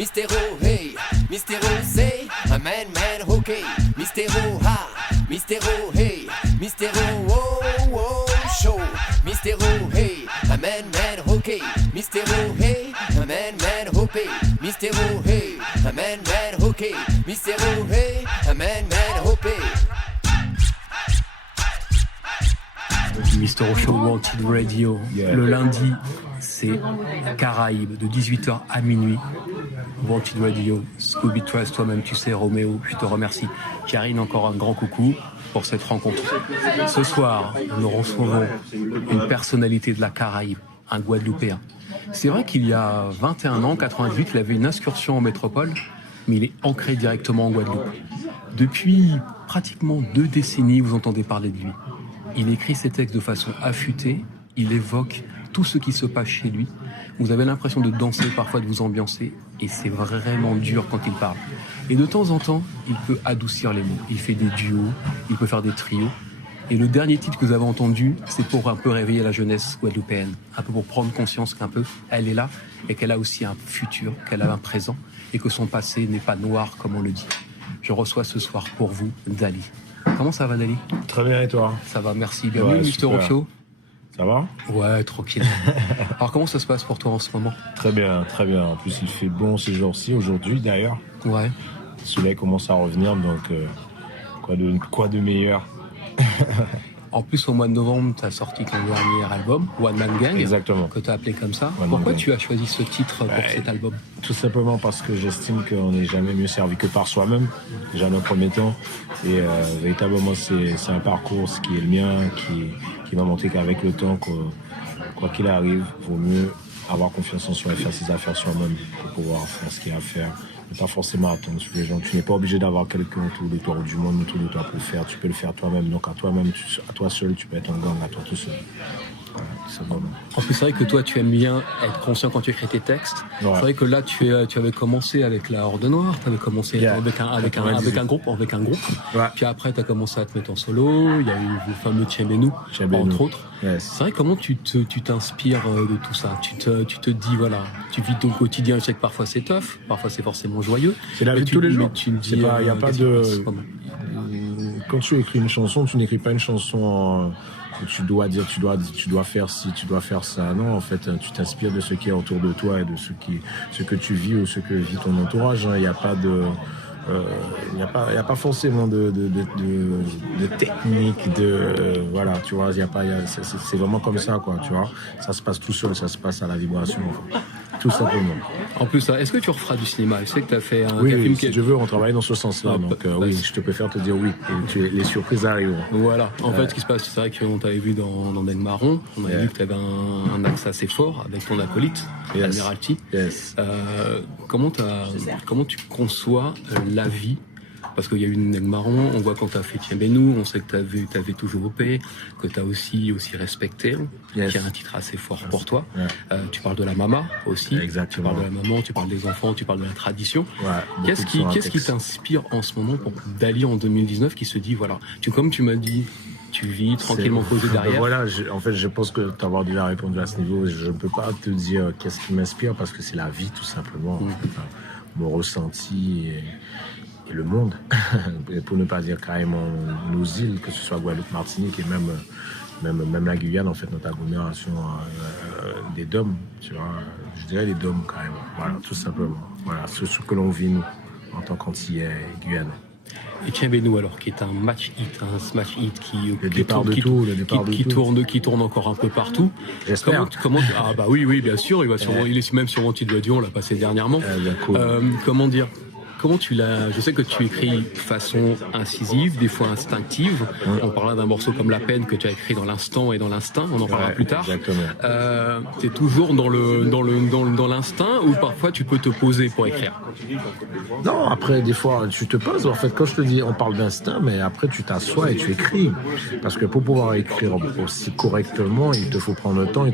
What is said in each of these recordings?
Mystero, hey, Mystero, say, a man, okay. Mystero, ha, Mystero, hey, Mystero, oh, oh, show. Mystero, hey, a man, okay. Mystero, hey, a man, okay. Mystero, hey, a man, okay. Mystero, hey, a man, okay. Mystero Show Wanted Radio. Yeah. Le lundi, c'est Caraïbes de 18h à minuit. Wanted Radio, Scooby Trust, toi-même tu sais, Roméo, je te remercie. Karine, encore un grand coucou pour cette rencontre. Ce soir, nous recevons une personnalité de la Caraïbe, un Guadeloupéen. C'est vrai qu'il y a 21 ans, 88, il avait une excursion en métropole, mais il est ancré directement en Guadeloupe. Depuis pratiquement 2 décennies, vous entendez parler de lui. Il écrit ses textes de façon affûtée, il évoque tout ce qui se passe chez lui. Vous avez l'impression de danser, parfois de vous ambiancer, et c'est vraiment dur quand il parle. Et de temps en temps, il peut adoucir les mots. Il fait des duos, il peut faire des trios. Et le dernier titre que vous avez entendu, c'est pour un peu réveiller la jeunesse guadeloupéenne, un peu pour prendre conscience qu'un peu, elle est là, et qu'elle a aussi un futur, qu'elle a un présent, et que son passé n'est pas noir comme on le dit. Je reçois ce soir pour vous Dali. Comment ça va, Dali? Très bien, et toi? Ça va, merci. Bienvenue, ouais, Mystero Show. Ça va? Ouais, tranquille. Alors, comment ça se passe pour toi en ce moment? Très bien, très bien. En plus, il fait bon ces jours-ci, aujourd'hui d'ailleurs. Ouais. Le soleil commence à revenir, donc quoi de meilleur? En plus, au mois de novembre, tu as sorti ton dernier album, One Man Gang. Exactement. Que tu as appelé comme ça. One Pourquoi tu as choisi ce titre pour cet album? Tout simplement parce que j'estime qu'on n'est jamais mieux servi que par soi-même, déjà dans le premier temps. Et véritablement, c'est un parcours qui est le mien, qui m'a montré qu'avec le temps, quoi qu'il arrive, il vaut mieux avoir confiance en soi et faire ses affaires soi-même pour pouvoir faire ce qu'il y a à faire. Ne pas forcément attendre sur les gens. Tu n'es pas obligé d'avoir quelqu'un autour de toi ou du monde autour de toi pour le faire. Tu peux le faire toi-même. Donc à toi-même, à toi seul, tu peux être en gang, à toi tout seul. Voilà, en plus, c'est vrai que toi, tu aimes bien être conscient quand tu écris tes textes. Ouais. C'est vrai que là, tu avais commencé avec la Horde Noire, tu avais commencé avec un groupe. Ouais. Puis après, tu as commencé à te mettre en solo. Il y a eu le fameux Tchèbenou, entre autres. Yes. C'est vrai, comment tu t'inspires de tout ça? Tu te dis, voilà, tu vis ton quotidien. Je sais que parfois c'est tough, parfois c'est forcément joyeux. C'est la vie de tous les jours. Tu me dis, il n'y a pas de. Quand tu écris une chanson, tu n'écris pas une chanson. Tu dois dire, tu dois faire ci, tu dois faire ça. Non, en fait, tu t'inspires de ce qui est autour de toi et de ce que tu vis ou ce que vit ton entourage. Il n'y a pas de, il n'y a pas forcément de technique, voilà, tu vois. C'est vraiment comme ça, quoi, tu vois. Ça se passe tout seul, ça se passe à la vibration, tout simplement. En plus, est-ce que tu referas du cinéma? Je sais que tu as fait un film si je veux, on travaille dans ce sens-là. Donc oui, je te préfère te dire oui. Et les surprises arriveront. Voilà. En fait, ce qui se passe, c'est vrai qu'on t'avait vu dans Del Marron. On avait vu que tu avais un axe assez fort avec ton acolyte, Admiralty. Yes. Comment tu conçois la vie? Parce qu'il y a eu une Neg Marron, on voit quand tu as fait Tchèbenou, on sait que tu avais toujours opé, que tu as aussi respecté, qui est un titre assez fort pour toi. Ouais. Tu parles de la mama aussi. Exactement. Tu parles de la maman, tu parles des enfants, tu parles de la tradition. Ouais, Qu'est-ce qui t'inspire en ce moment pour Dali en 2019 qui se dit, voilà, comme tu m'as dit, tu vis tranquillement posé derrière. Voilà, en fait, je pense que t'avoir déjà répondu à ce niveau, je ne peux pas te dire qu'est-ce qui m'inspire parce que c'est la vie, tout simplement. Mon ressenti et le monde, pour ne pas dire carrément nos îles, que ce soit Guadeloupe, Martinique et même la Guyane, en fait, notre agglomération des DOM, tu vois, je dirais les DOM carrément, voilà, tout simplement. Voilà, ce que l'on vit, nous, en tant qu'Antillais et Guyanais. Et Tchèbenou alors, qui est un smash hit qui tourne encore un peu partout. J'espère. Ah bah oui, bien sûr, il est même sur Wanted Radio, on l'a passé dernièrement. Cool. Comment tu l'as... Je sais que tu écris de façon incisive, des fois instinctive. On parlait d'un morceau comme La Peine que tu as écrit dans l'instant et dans l'instinct. On en parlera plus tard. T'es toujours dans l'instinct ou parfois tu peux te poser pour écrire? Non, après des fois tu te poses. En fait, quand je te dis, on parle d'instinct, mais après tu t'assois et tu écris. Parce que pour pouvoir écrire aussi correctement, il te faut prendre le temps.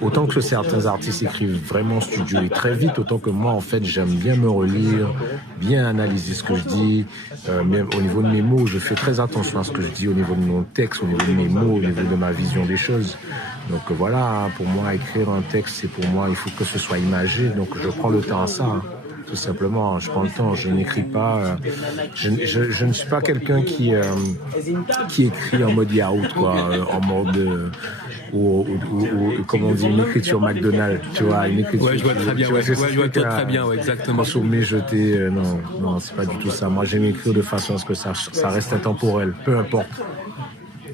Autant que certains artistes écrivent vraiment en studio et très vite, autant que moi, en fait, j'aime bien me relire. bien analyser ce que je dis, même au niveau de mes mots, je fais très attention à ce que je dis au niveau de mon texte, au niveau de mes mots, au niveau de ma vision des choses. Donc voilà, pour moi, écrire un texte, c'est pour moi, il faut que ce soit imagé, donc je prends le temps à ça. Tout simplement, je prends le temps, je n'écris pas. Je ne suis pas quelqu'un qui écrit en mode yaourt, quoi, en mode ou comme on dit, une écriture McDonald's, tu vois, une écriture. Ouais, je vois très bien. Je vois très bien, exactement. Consommer, jeter, non, c'est pas du tout ça. Moi, j'aime écrire de façon à ce que ça reste intemporel, peu importe.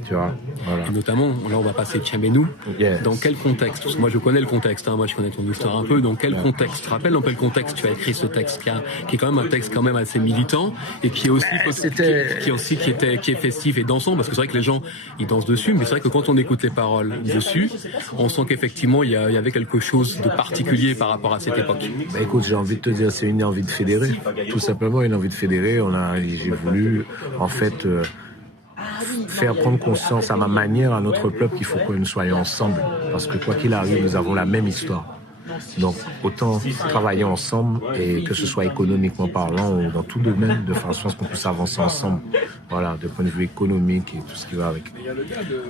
Tu vois, voilà. Et notamment, là on va passer Tchèbénou. Yes. Dans quel contexte? Parce que moi je connais le contexte, moi je connais ton histoire un peu. Dans quel contexte? Tu te rappelles dans quel contexte tu as écrit ce texte qui est quand même un texte quand même assez militant et qui est aussi qui est festif et dansant, parce que c'est vrai que les gens ils dansent dessus, mais c'est vrai que quand on écoute les paroles dessus, on sent qu'effectivement il y avait quelque chose de particulier par rapport à cette époque. Bah écoute, j'ai envie de te dire, c'est une envie de fédérer, tout simplement une envie de fédérer. J'ai voulu en fait faire prendre conscience à ma manière à notre peuple qu'il faut que nous soyons ensemble, parce que quoi qu'il arrive, nous avons la même histoire. Donc autant travailler ensemble, et que ce soit économiquement parlant ou dans tout domaine, de façon à ce qu'on puisse avancer ensemble. Voilà, de point de vue économique et tout ce qui va avec.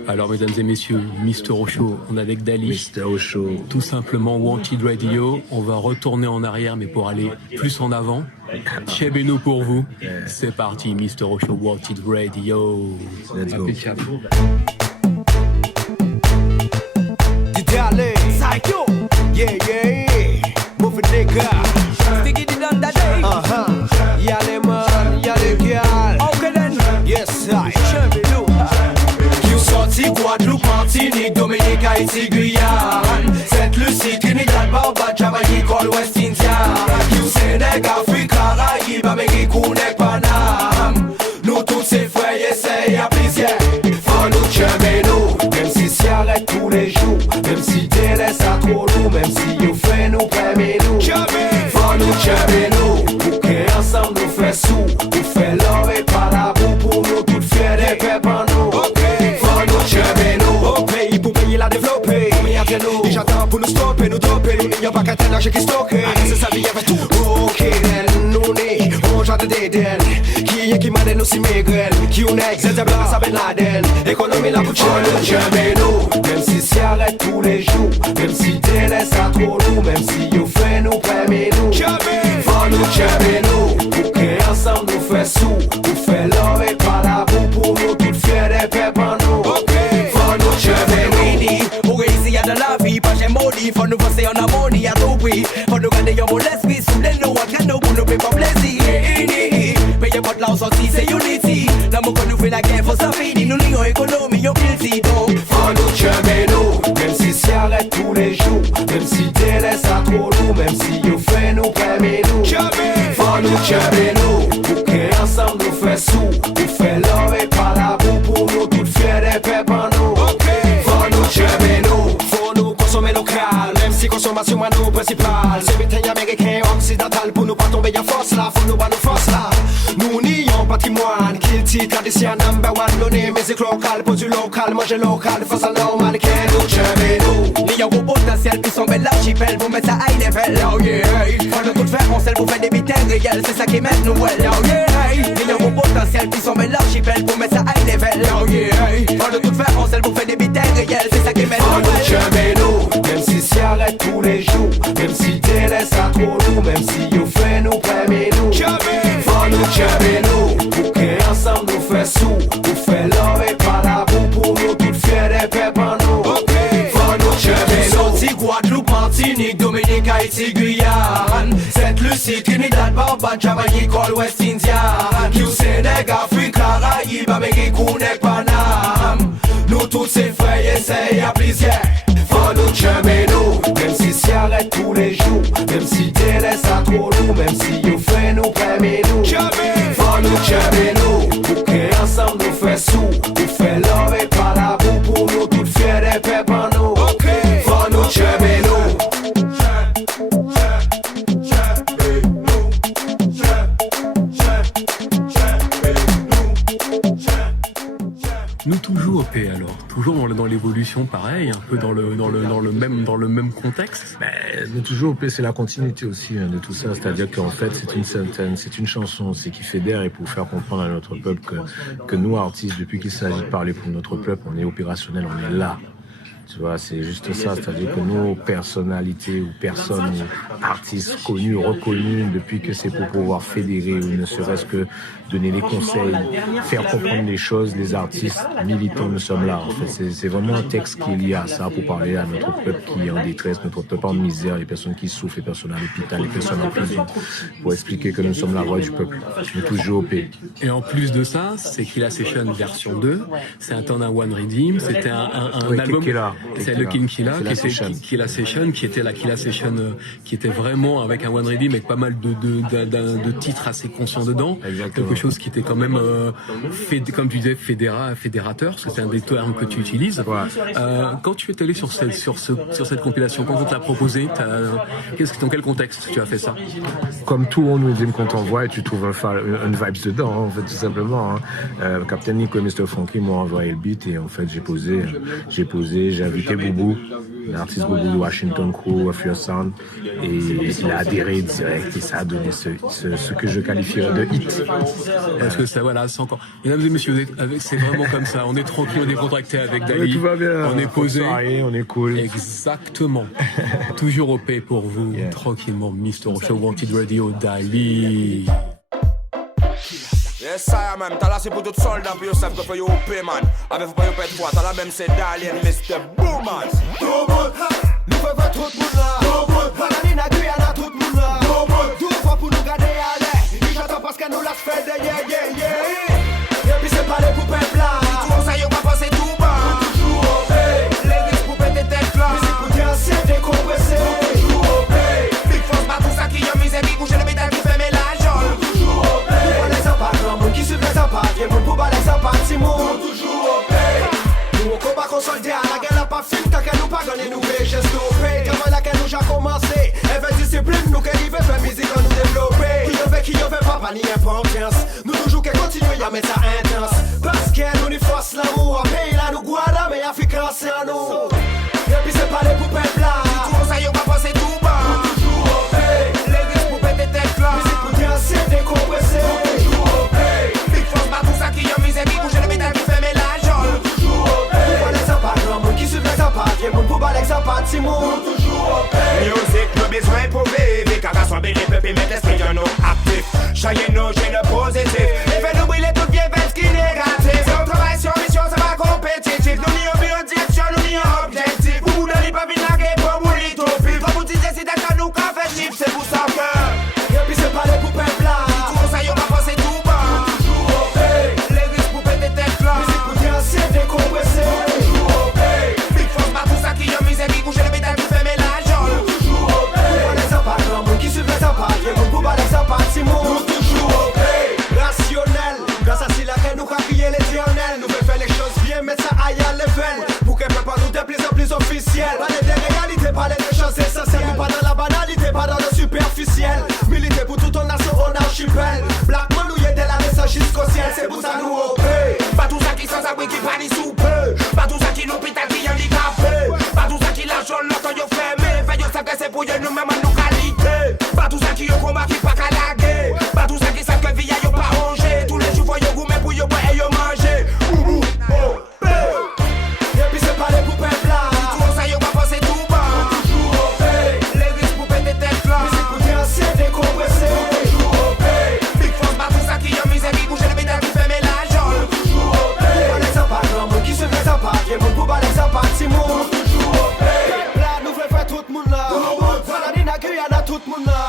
Alors mesdames et messieurs, Mr. Osho, on est avec Dali. Mr. Osho. Tout simplement Wanted Radio. On va retourner en arrière, mais pour aller plus en avant. Tchèbénou pour vous. C'est parti, Mr. Osho, Wanted Radio. Let's go. Psycho. Yeah, yeah, move it, nigga. Stick it on that day. Y'a les man, y'a les gars. Okay then. Yes, I. Tchèbénou. You sorti Guadeloupe, Martinique, Dominique, Haïti, Guyane. Sainte-Lucie, Trinidad, Barbade, Jamaïque, West Indian. You Sénégal, Afrique, Caraïbes, Amérique, ou Nek, Paname. Nous tous ces frères, essayent à plaisir. Faut nous Tchèbénou. Même si s'y arrête tous les jours, même si t'es laisse à trop lourd, même si you fait nous prémets nous. Faut nous Tchèbénou. Pour qu'ensemble nous fait sous, nous fait l'or et pas la boue pour nous toutes fiers des peuples en nous. Faut nous Tchèbénou. Au pays pour payer la développer. Et j'attends pour nous stopper, nous doper. Il n'y a pas qu'à t'en lâcher qui stocker. C'est sa vie avec tout. Ok, nous n'est, on jette des dents. Qui m'a donné aussi mes graines. Qui on est, c'est un blanc, ça va Laden. Économie la bouche, nous Tchèbénou. Même si s'y arrête tous les jours, même si t'es laisse à trop lourd, même si you fait nous prémets nous. Faut nous Tchèbénou. Pour qu'ensemble nous fait sous, nous fait l'or et pas la boue pour nous toutes fiers des peuples en nous. Faut nous Tchèbénou. Pour réussir dans la vie, pas j'ai maudit. Faut nous passer en harmonie à tout prix. Faut nous garder un bon esprit, soulever nous, entraîner nous pour nous faire plaisir. Payez votre là, sorti, c'est unity. L'amour qu'on nous fait la guerre, faut s'en finir. Nous lions économie, on guilty, donc faut nous Tchèbénou. Même si s'y arrête tous les jours, même si t'es laisse à trop lourd, même si you fait nous prémets nous. Faut nous Tchèbénou. Pour qu'ensemble nous fait sous, nous fait l'or et pas la boue pour nous toutes fiers des peuples en nous. Faut nous Tchèbénou. Faut nous consommer local, même si consommation est nous principale. C'est bétail américain, occidental, pour nous pas tomber en force là, faut nous pas nous force là. Nous nions patrimoine, guilty, tradition number one. Donner musique locale, produit local, manger local, face à normal, qu'est nous Tchèbénou. il y a un gros potentiel, puis son bel archipel. Pour mettre ça high level, oh yeah. Faut de tout faire, on sait pour faire des bitaires réels. C'est ça qui met nous well, oh yeah. Il y a un gros potentiel, puis son bel archipel. Pour mettre ça high level, oh yeah. Faut de tout faire, on sait pour faire des bitaires réels. C'est ça qui met nous well. Tchèbénou. Même si s'y arrête tous les jours, même si t'es laisse à trop lourd, même si you fait nous prémets nous. Faut nous Tchèbénou. Pour qu'ensemble nous fait sous, nous fait l'or et pas la boue pour nous toutes fiers des peuples en nous. Faut nous Tchèbénou. Sorti Guadeloupe, Martinique, Dominique, Haïti, Guyane. Sainte-Lucie, Trinidad, Barbade, Jamaïque, West Indian. Qui au Sénégal, Afrique, Caraïbes, Amérique, ou Nek, Paname. Nous tous ces frères essayent à plaisir. Faut nous Tchèbénou. Même si s'y arrête tous les jours, même si t'es laisse à trop lourd, même si you fait nous prémets nous. Faut nous Tchèbénou. Pour qu'ensemble nous fait sous, nous fait l'or et pas la boue pour nous toutes fiers des peuples en nous. Faut nous Tchèbénou. Nous toujours OP alors? Toujours dans l'évolution pareil, un peu dans le même contexte? Mais toujours OP, c'est la continuité aussi de tout ça. C'est-à-dire qu'en fait, c'est une chanson aussi qui fédère, et pour faire comprendre à notre peuple que nous, artistes, depuis qu'il s'agit de parler pour notre peuple, on est opérationnel, on est là. Tu vois, c'est juste ça, c'est-à-dire que nos personnalités ou personnes ou artistes connus, reconnus, depuis que c'est pour pouvoir fédérer ou ne serait-ce que donner des conseils, faire comprendre les choses, les artistes militants, nous sommes là. En fait, c'est vraiment un texte qui est lié à ça pour parler à notre peuple qui est en détresse, notre peuple en misère, les personnes qui souffrent, les personnes à l'hôpital, les personnes en prison, pour expliquer que nous sommes la voix du peuple. Nous toujours OP. Et en plus de ça, c'est Killa Session version 2, c'est un temps d'un One Redeem, c'était un album... C'est le King Killa, Killa Session, qui était la Killa Session, qui était vraiment avec un One Redeem, avec pas mal de titres assez conscients dedans. Exactement. Quelque chose qui était quand même, comme tu disais, fédérateur, parce que c'est un des termes que tu utilises. Ouais. Quand tu es allé sur cette compilation, quand on te l'a proposé, dans quel contexte tu as fait ça? Comme tout One Redeem qu'on t'envoie, et tu trouves une vibe dedans, en fait, tout simplement. Captain Nico et Mr. Funky m'ont envoyé le beat, et en fait, j'ai posé, j'ai invité Boubou, l'artiste Boubou de Washington Crew, of Your Sound, et il a adhéré direct, et ça a donné ce que je qualifierais de hit. Parce que ça, voilà, c'est encore. Mesdames et messieurs, c'est vraiment comme ça. On est tranquille, on est contracté avec Dali. Tout va bien. On est posé. Soirée, on est cool. Exactement. Toujours au paix pour vous, tranquillement. Mr. Show Wanted Radio, Dali. Yes, I man, t'as là c'est pour tout soldat, puis vous savez que vous payez, man. Avec vous payez pas de fois, t'as là même c'est Dali et Mr. Booman. Nous faisons tout le monde là. Bananine à Guyana, tout le monde là. Tout fois pour nous garder à l'air. J'attends parce que nous l'a fait de yeah. Et puis c'est pas les poupées là. Tout ça, y'a pas passé tout bas. Toujours au paix. Les risques pour péter tête là. Musique pour dire c'est décompressé. Toujours au paix. Big force, pas tout ça qui a misé, qui couche le métal qui fait mélange. Toujours au paix. Pour les zapates, grand qui suit les zapates. Viens pour pouvoir les zapates, Simon. Toujours au paix. Nous au combat qu'on soldat, la guerre n'a pas fini, tant qu'elle nous pas gagné, nous les gestes au paix. Comment la guerre nous a commencé. Elle veut discipline, nous qu'elle y veut faire musique en nous développer. Qui y veut pas ni importance. Nous toujours qu'elle continue à mettre ça intense. Parce qu'elle nous y force l'amour. Pays là nous guarda, mais Africain c'est à nous. Et puis c'est pas les poupées là. Tout ça, y'a pas passé tout bas. Toujours au paix. Les risques pour péter tête là. Musique pour dire c'est décompressé. Toujours au paix. Big force, pas tout ça qui a misé, qui couche le métal qui fait mélange. Toujours au paix. Pour les zapates, grand monde qui suit les zapates. Viens pour pouvoir les zapates, Simon. Toujours au paix. Musique, le besoin pour vivre. Car rassembler les peuples et mettre l'esprit de nos actifs. Changer nos gènes positifs. Et faire nous briller tout bien vers ce qui est négatif. Si on travaille sur mission, c'est pas compétitif. Nous n'y avons plus en direction, nous n'y avons objectif. Vous n'allez pas venir la guerre pour vous l'utopie. Quand vous disiez c'est d'accord, nous qu'à faire chiffre, c'est pour ça que. Et puis c'est pas les poupées là. Tout ça, y'a pas passé tout bas. Toujours au paix. Les risques pour péter tête là. Musique pour dire c'est décompressé. Toujours au paix. Big force, pas tout ça qui a misé, qui couche le métal qui fait mélange. Toujours au paix. Pour les zapates, grand monde qui suit les zapates. Viens pour pouvoir les zapates, Simon. Toujours au paix. Rationnel. Grâce à cela que nous crier l'éternel. Nous faisons faire les choses bien, mettre ça à level. Pour qu'elle peut pas nous de plus en plus officiel. Parler des réalités, parler des choses essentielles. Pas dans la banalité, pas dans le superficiel. Militer pour toute ton nation en archipel. Black man, nous y est de la message jusqu'au ciel. C'est pour ça nous au paix. Pas tout ça qui sans abri qui pas ni soupe. Pas tout ça qui l'hôpital qui handicapé. Pas tout ça qui la jaune l'autre yo fermé. Fait yo savent que c'est pour yo nous même nos qualités. Pas tout ça qui yo combat qui pas qu'à laguer. Pas tout ça qui savent que vie yo pas rongé. Tous les jours faut yo goûter pour yo boire et yo manger. Et puis c'est pas les poupées là. Tout ça yo pas passé tout bas. Toujours au paix. Les risques pour péter tête là. Musique pour dire c'est décompressé. Toujours au paix. Big force pas tout ça qui a misé, qui couche le métal qui fait mélange. Toujours au paix. Pour les zapates, grand monde qui suit les zapates. Viens pour pouvoir les zapates, Simon. Toujours au paix. Là nous faisons faire tout le monde là. Bananine à Guyana, tout le monde là.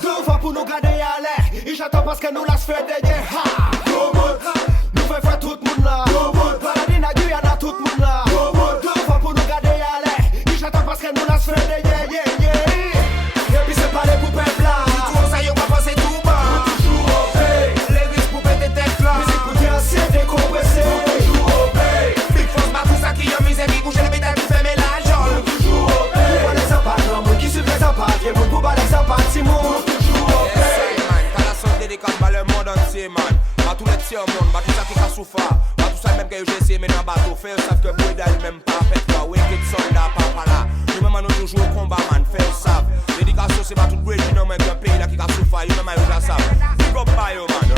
Tout va pour nous garder à l'air. Et j'attends parce que nous l'a fait de yeah. Nous faisons faire tout le monde là. Bananine à Guyana, tout le monde là. Tout va pour nous garder à l'air. Et j'attends parce que nous l'a fait de yeah. Et puis c'est pas les poupées là. Tout ça yo pas passé tout bas. Toujours au paix. Les risques pour péter tête là. Musique pour dire c'est décompressé. Toujours au paix. Big force pas tout ça qui a misé, qui couche le métal qui fait mélange. Toujours au paix. Pour les zapates, grand monde qui suit les zapates. Viens pour pouvoir les zapates, Simon. Toujours au paix. Yes, man, t'as la sauce délicate, bah le monde entier, man. Pas tous les tiers au monde, bah tout ça qui a souffert. Pas tout ça même que mais dans bateau fait savent que Bouddha même pas fait quoi wicked soldat pas là nous même nous toujours au combat man fait ça l'éducation c'est pas tout bridge non mais un pays là qui a souffert nous même déjà ça big up by you man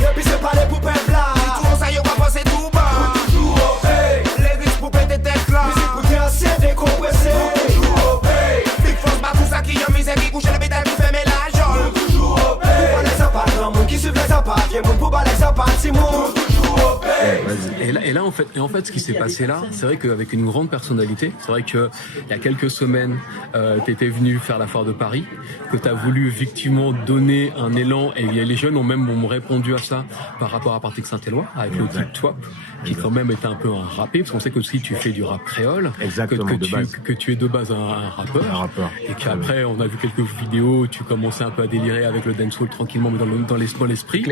et puis c'est pas les poupées là tout ça yo pas penser tout bas toujours au pays les risques pour péter tête là musique pour t'es assez décompressé toujours au pays big force pas tout ça qui y a misère qui couche le bétail qui fait la jole toujours au pays pour les zapates grand monde qui suivent les zapates y'a monde pour bas les zapates si monde toujours au pays Et là, en fait, ce qui s'est passé là, c'est vrai qu'avec une grande personnalité, c'est vrai que il y a quelques semaines, t'étais venu faire la foire de Paris, que t'as voulu effectivement donner un élan, et les jeunes m'ont répondu à ça par rapport à Patrick Saint-Éloi, avec le type Twop, qui quand même était un peu un rappé, parce qu'on sait que aussi tu fais du rap créole, que tu es de base un rappeur, et qu'après on a vu quelques vidéos, tu commençais un peu à délirer avec le dancehall tranquillement, mais dans l'esprit,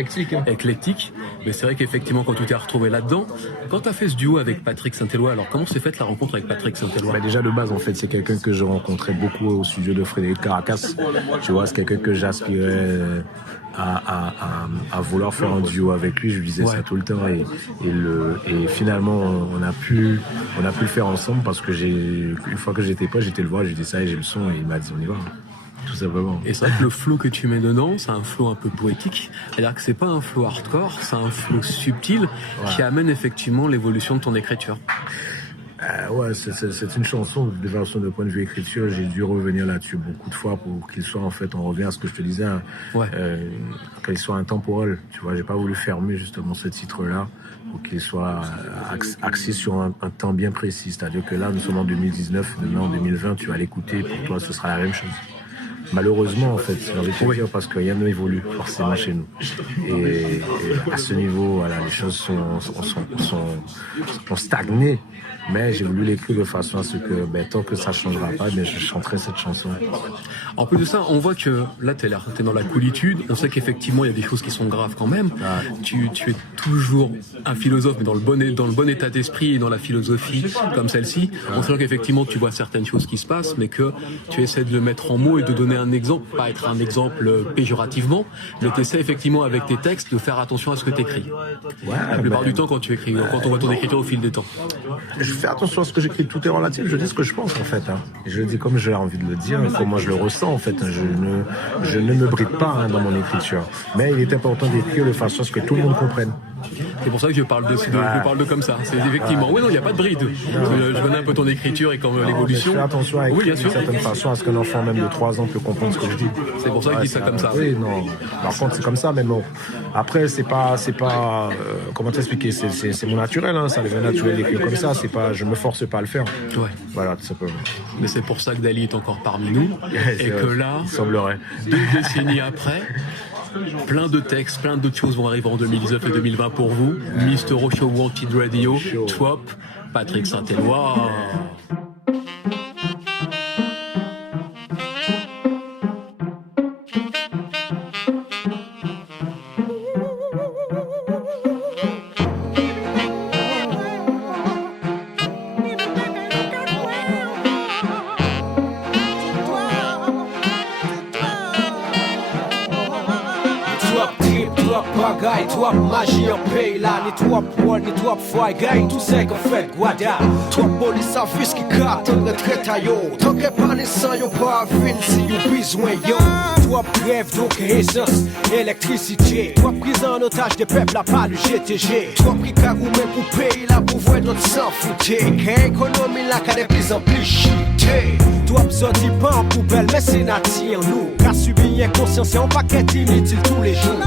éclectique, mais c'est vrai qu'effectivement quand tu t'es retrouvé là-dedans, quand tu as fait ce duo avec Patrick Saint-Éloi, alors comment s'est faite la rencontre avec Patrick Saint-Éloi? Déjà de base en fait c'est quelqu'un que je rencontrais beaucoup au studio de Frédéric Caracas, tu vois, c'est quelqu'un que j'aspirais à vouloir faire un duo avec lui, je lui disais ça tout le temps et finalement on a pu le faire ensemble parce que une fois que j'étais le voir, j'ai dit ça et j'ai le son et il m'a dit on y va. Tout simplement. Et c'est vrai que le flow que tu mets dedans, c'est un flow un peu poétique. C'est-à-dire que c'est pas un flow hardcore, c'est un flow subtil qui amène effectivement l'évolution de ton écriture. C'est une chanson, de version de point de vue écriture, j'ai dû revenir là-dessus beaucoup de fois pour qu'il soit, en fait, on revient à ce que je te disais, qu'il soit intemporel. Tu vois, j'ai pas voulu fermer justement ce titre-là pour qu'il soit axé sur un temps bien précis. C'est-à-dire que là, nous sommes en 2019, demain en 2020, tu vas l'écouter, pour toi, ce sera la même chose. Malheureusement, en fait, j'ai envie de te dire, parce que rien n'évolue forcément chez nous. Et à ce niveau, voilà, les choses sont stagnées. Mais j'ai voulu l'écrire de façon à ce que, tant que ça ne changera pas, je chanterai cette chanson. En plus de ça, on voit que là, t'es dans la coolitude. On sait qu'effectivement, il y a des choses qui sont graves quand même. Tu es toujours un philosophe, mais dans le bon état d'esprit et dans la philosophie comme celle-ci. On sait qu'effectivement, tu vois certaines choses qui se passent, mais que tu essaies de le mettre en mots et de donner un exemple, pas être un exemple péjorativement, mais tu essaies effectivement avec tes textes de faire attention à ce que tu écris. La plupart du temps, quand tu écris, quand on voit ton écriture au fil des temps. Je fais attention à ce que j'écris, tout est relatif, je dis ce que je pense en fait. Je le dis comme j'ai envie de le dire, comment je le ressens en fait. Je ne me bride pas dans mon écriture. Mais il est important d'écrire de façon à ce que tout le monde comprenne. C'est pour ça que je parle de comme ça. C'est effectivement. Oui, non, il n'y a pas de bride. Je connais un peu ton écriture et quand l'évolution. Je fais attention à écrire d'une certaine façon à ce qu'un enfant même de 3 ans peut comprendre ce que je dis. C'est pour ça qu'il dit ça comme ça. Oui, non. Par contre, c'est comme ça, mais bon. Après, c'est pas. Comment t'expliquer, c'est mon naturel, ça devient naturel d'écrire comme ça. C'est pas. Je me force pas à le faire. Ouais. Voilà, tout simplement. Mais c'est pour ça que Dali est encore parmi nous et que là, il semblerait. 2 décennies après. Plein de textes, plein d'autres choses vont arriver en 2019 et 2020 pour vous. Mr. Show, Wanted Radio, Twop, Patrick Saint-Éloi. Toi magie en pays là, ni toi poil, ni toi foie, gagne tout ce qu'on fait guada. Toi police à fils qui carte en retraite à yo. Tant que pas naissant, yo pas fin si yo besoin yo. Toi bref donc essence, électricité. Toi prise en otage des peuples là, pas le GTG. Toi pris carou même pour pays là, pour voir notre sang fouté. Qu'économie là, qu'a de plus en plus chité. Toi sorti pas en poubelle, mais c'est nature nous. Car subir inconscience et on paquet inutile tous les jours.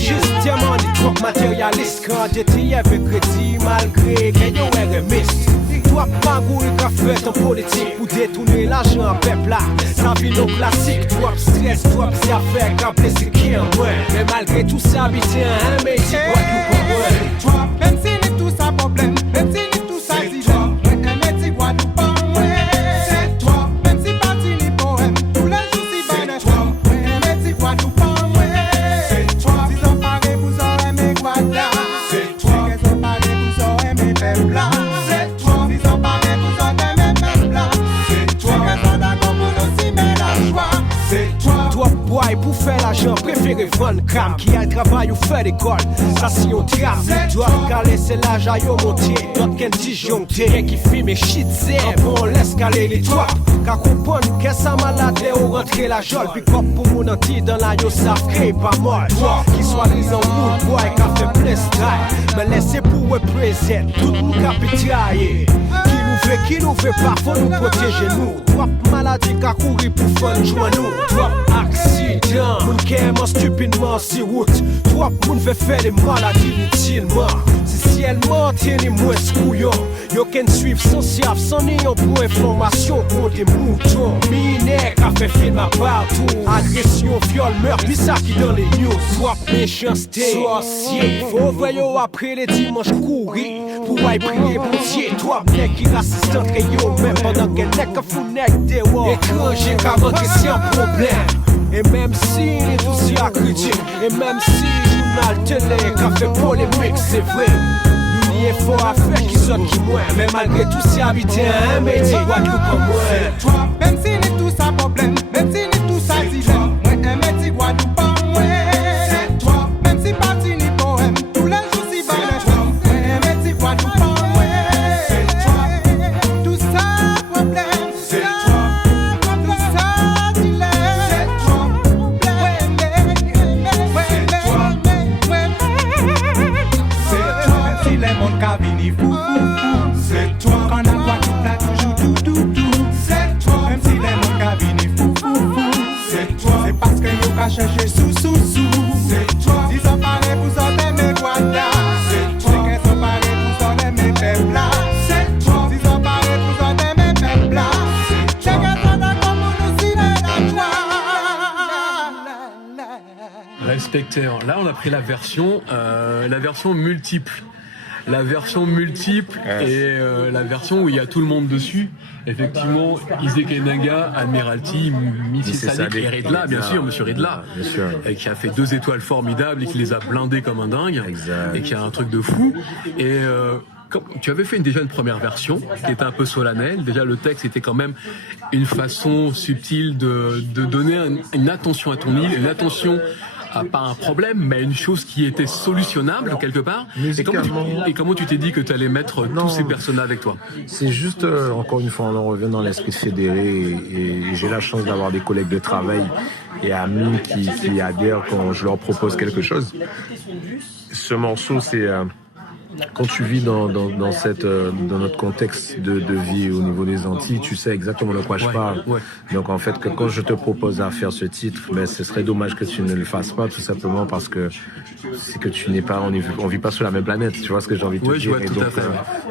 Juste diamant, des trucs matérialistes. Quand j'étais avec crédit, malgré qu'il y ait un remiste. Toi, magouille qu'a fait en politique pour détourner l'argent en peuple là. Ça vit nos classiques. Toi, stress, toi, c'est affaire qu'a blessé qui en moins. Mais malgré tout ça, habiter un métier, quoi tout pour moi. Toi, même si n'est tout ça problème, même si n'est tout ça dilemme, un métier, quoi tout pour moi. C'est toi, même si pas ni poème, tous les jours si bonne. C'est toi, un métier, quoi tout pour moi. C'est toi, ils ont parlé, vous aurez mes peuples là. C'est toi, ils ont parlé, vous aurez mes peuples là. C'est toi, ils sont d'accord pour nous y mettre la joie. C'est toi, toi, bois travail pour faire l'argent, préféré vendre crème. Qui a le travail ou faire l'école, ça si on trame. Toi, caler c'est l'âge à yo monter. D'autres qu'un disjoncté, qui filme et shit c'est. On laisse caler les toits. Car comprendre que ça malade, on rentre la jolle. Puis comme pour mon anti dans la yo savent créer pas mal. Toi, qui soit les en moule, boy, qui a fait plein style. Mais laissez pour représenter tout le monde capitaille. Qui nous fait pas, faut nous protéger nous. Toi, maladie qui a couru pour faire joindre nous. Toi, accident, moun qui aime stupidement si route. Toi, moun fait faire des maladies inutilement. Si elle m'entend, moi couillon. Yo qu'en suivre sans siaf, sans néant pour information pour des moutons. Minet qui a fait film à partout. Agression, viol, meurtre, pis ça qui dans les news. Toi, méchanceté, sorcier. Faut voyons après les dimanches courir. Pour aller prier pour Dieu. Toi, mec qui l'assistante que yo même pendant qu'elle n'est que fou nec des walls. Étranger qui manqué sans problème. Et même si les dossiers à critique, et même si journal télé qui a fait polémique, c'est vrai. Nous n'y est fort à faire qui sonne qui moins. Mais malgré tout, si habiter un métier, Guadeloupe en moins. C'est toi, même si n'est tout ça problème, même si n'est tout ça dilemme. Moi, un métier Guadeloupe en moins. C'est toi, même si parti ni poème, tous les jours si va le temps. Moi, un métier Guadeloupe en moins. C'est toi, tout ça problème. C'est toi, tout ça dilemme. C'est toi, problème. C'est toi, c'est toi, si les mondes cabini fou. C'est toi, quand la Guadeloupe là toujours tout. C'est toi, même si les mondes cabini fou. C'est toi, c'est parce que nous qu'à chercher sous. C'est toi, si sont parés pour sortir mes Guadas. C'est toi, qu'elles sont parés pour sortir mes peuples là. C'est toi, si sont parés pour sortir mes peuples là. C'est toi, qu'elles sont d'accord pour nous signer la joie. Respecteur. Là, on a pris la version multiple. La version multiple et la version où il y a tout le monde dessus. Effectivement, Isaac Enanga, Admiralty, Missy Sadiq et Ridla, bien sûr, Monsieur Ridla, et qui a fait 2 étoiles formidables et qui les a blindés comme un dingue, et qui a un truc de fou. Et tu avais fait déjà une première version qui était un peu solennelle. Déjà, le texte était quand même une façon subtile de donner une attention à ton île, une attention pas un problème, mais une chose qui était solutionnable quelque part. Et comment tu t'es dit que tu allais mettre tous ces personnages avec toi? C'est juste, encore une fois, on en revient dans l'esprit fédéré et j'ai la chance d'avoir des collègues de travail et amis qui adhèrent quand je leur propose quelque chose. Ce morceau, c'est... Quand tu vis dans notre contexte de vie au niveau des Antilles, tu sais exactement de quoi je parle. Ouais. Donc en fait, que quand je te propose à faire ce titre, ce serait dommage que tu ne le fasses pas, tout simplement parce que c'est que tu n'es pas, on vit pas sur la même planète. Tu vois ce que j'ai envie de te dire.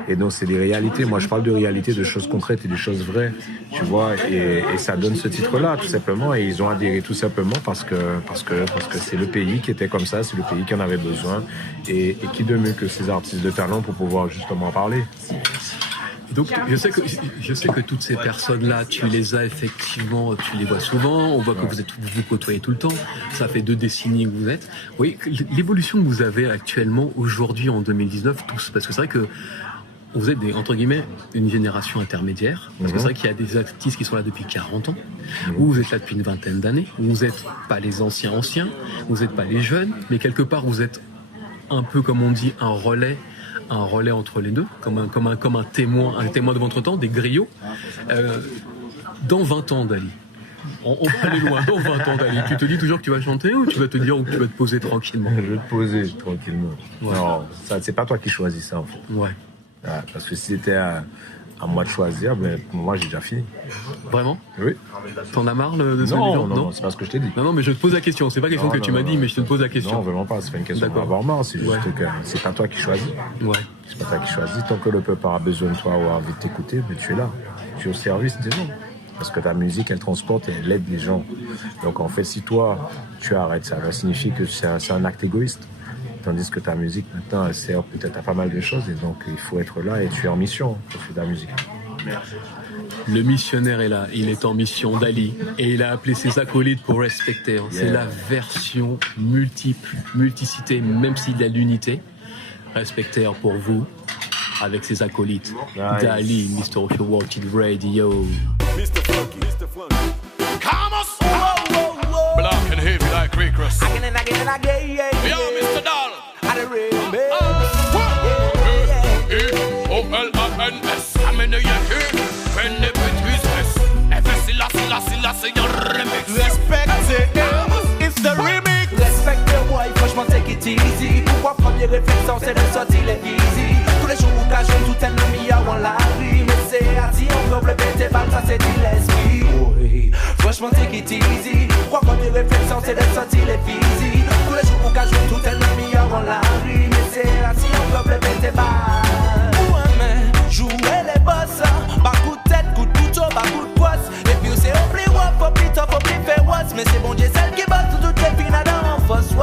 Et donc c'est des réalités. Moi, je parle de réalités, de choses concrètes et des choses vraies. Tu vois, et ça donne ce titre-là, tout simplement. Et ils ont adhéré tout simplement parce que c'est le pays qui était comme ça, c'est le pays qui en avait besoin, et qui de mieux que ces artistes de talent pour pouvoir justement parler. Donc, je sais que toutes ces personnes-là, tu les as effectivement, tu les vois souvent, on voit que vous côtoyez tout le temps, ça fait 2 décennies que vous êtes. Oui, l'évolution que vous avez actuellement, aujourd'hui, en 2019, tous, parce que c'est vrai que vous êtes entre guillemets, une génération intermédiaire, parce que c'est vrai qu'il y a des artistes qui sont là depuis 40 ans, vous êtes là depuis une vingtaine d'années, vous n'êtes pas les anciens, vous n'êtes pas les jeunes, mais quelque part, vous êtes un peu, comme on dit, un relais entre les deux, comme un témoin de votre temps, des griots. Dans 20 ans, Dali, on va aller loin, dans 20 ans, Dali, tu te dis toujours que tu vas chanter ou tu vas te dire que tu vas te poser tranquillement? Je vais te poser tranquillement. Ouais. Non, ça, c'est pas toi qui choisis ça, en fait. Ouais. Parce que si c'était à moi de choisir, moi j'ai déjà fini. Vraiment? Oui. T'en as marre de ce livre? Non, c'est pas ce que je t'ai dit. Non, mais je te pose la question. C'est pas question que tu m'as dit, mais je te pose la question. Non, vraiment pas. C'est pas une question d'avoir marre. C'est juste que c'est pas toi qui choisis. Ouais. C'est pas toi qui choisis. Tant que le peuple a besoin de toi ou a envie de t'écouter, tu es là. Tu es au service des gens. Parce que ta musique, elle transporte et elle aide les gens. Donc en fait, si toi, tu arrêtes, ça va signifier que c'est un acte égoïste. Tandis que ta musique, maintenant, elle sert peut-être à pas mal de choses. Et donc, il faut être là et tu es en mission pour faire ta musique. Le missionnaire est là, il est en mission, Dali, et il a appelé ses acolytes pour respecter. Yeah. C'est la version multicité, même s'il y a l'unité. Respecter pour vous, avec ses acolytes. Nice. Dali, Mr. World Radio. Mr. Funky. Come on, black and heavy. Creekers. Again and again and again, yeah. Yo, Mr. Doll. At the rainbow. O-L-A-N-S. I'm in the Yankee. When the business. F-S-I-L-A-S-I-L-A-S-I-L-A remix. Respect it's the remix. Respect the boy, franchement take it easy. Pourquoi première réflexion c'est de sortir les easy. Tous les jours où cache tout ennemi avant la rue. Mais c'est assis, on peut péter balle, ça c'est dit l'esprit. Oui, franchement take it easy. Pourquoi première réflexion c'est de sortir les easy. Tous les jours où cache tout ennemi avant la rue. Mais c'est assis, on peut péter balle. Ouais mais, jouer les boss. Bas coup de tête, coup de couteau, bas coup de poisse. Et puis c'est au plus wop, faut plus tough, faut plus faire was. Mais c'est bon Dieu celle qui bosse toutes les finales en force.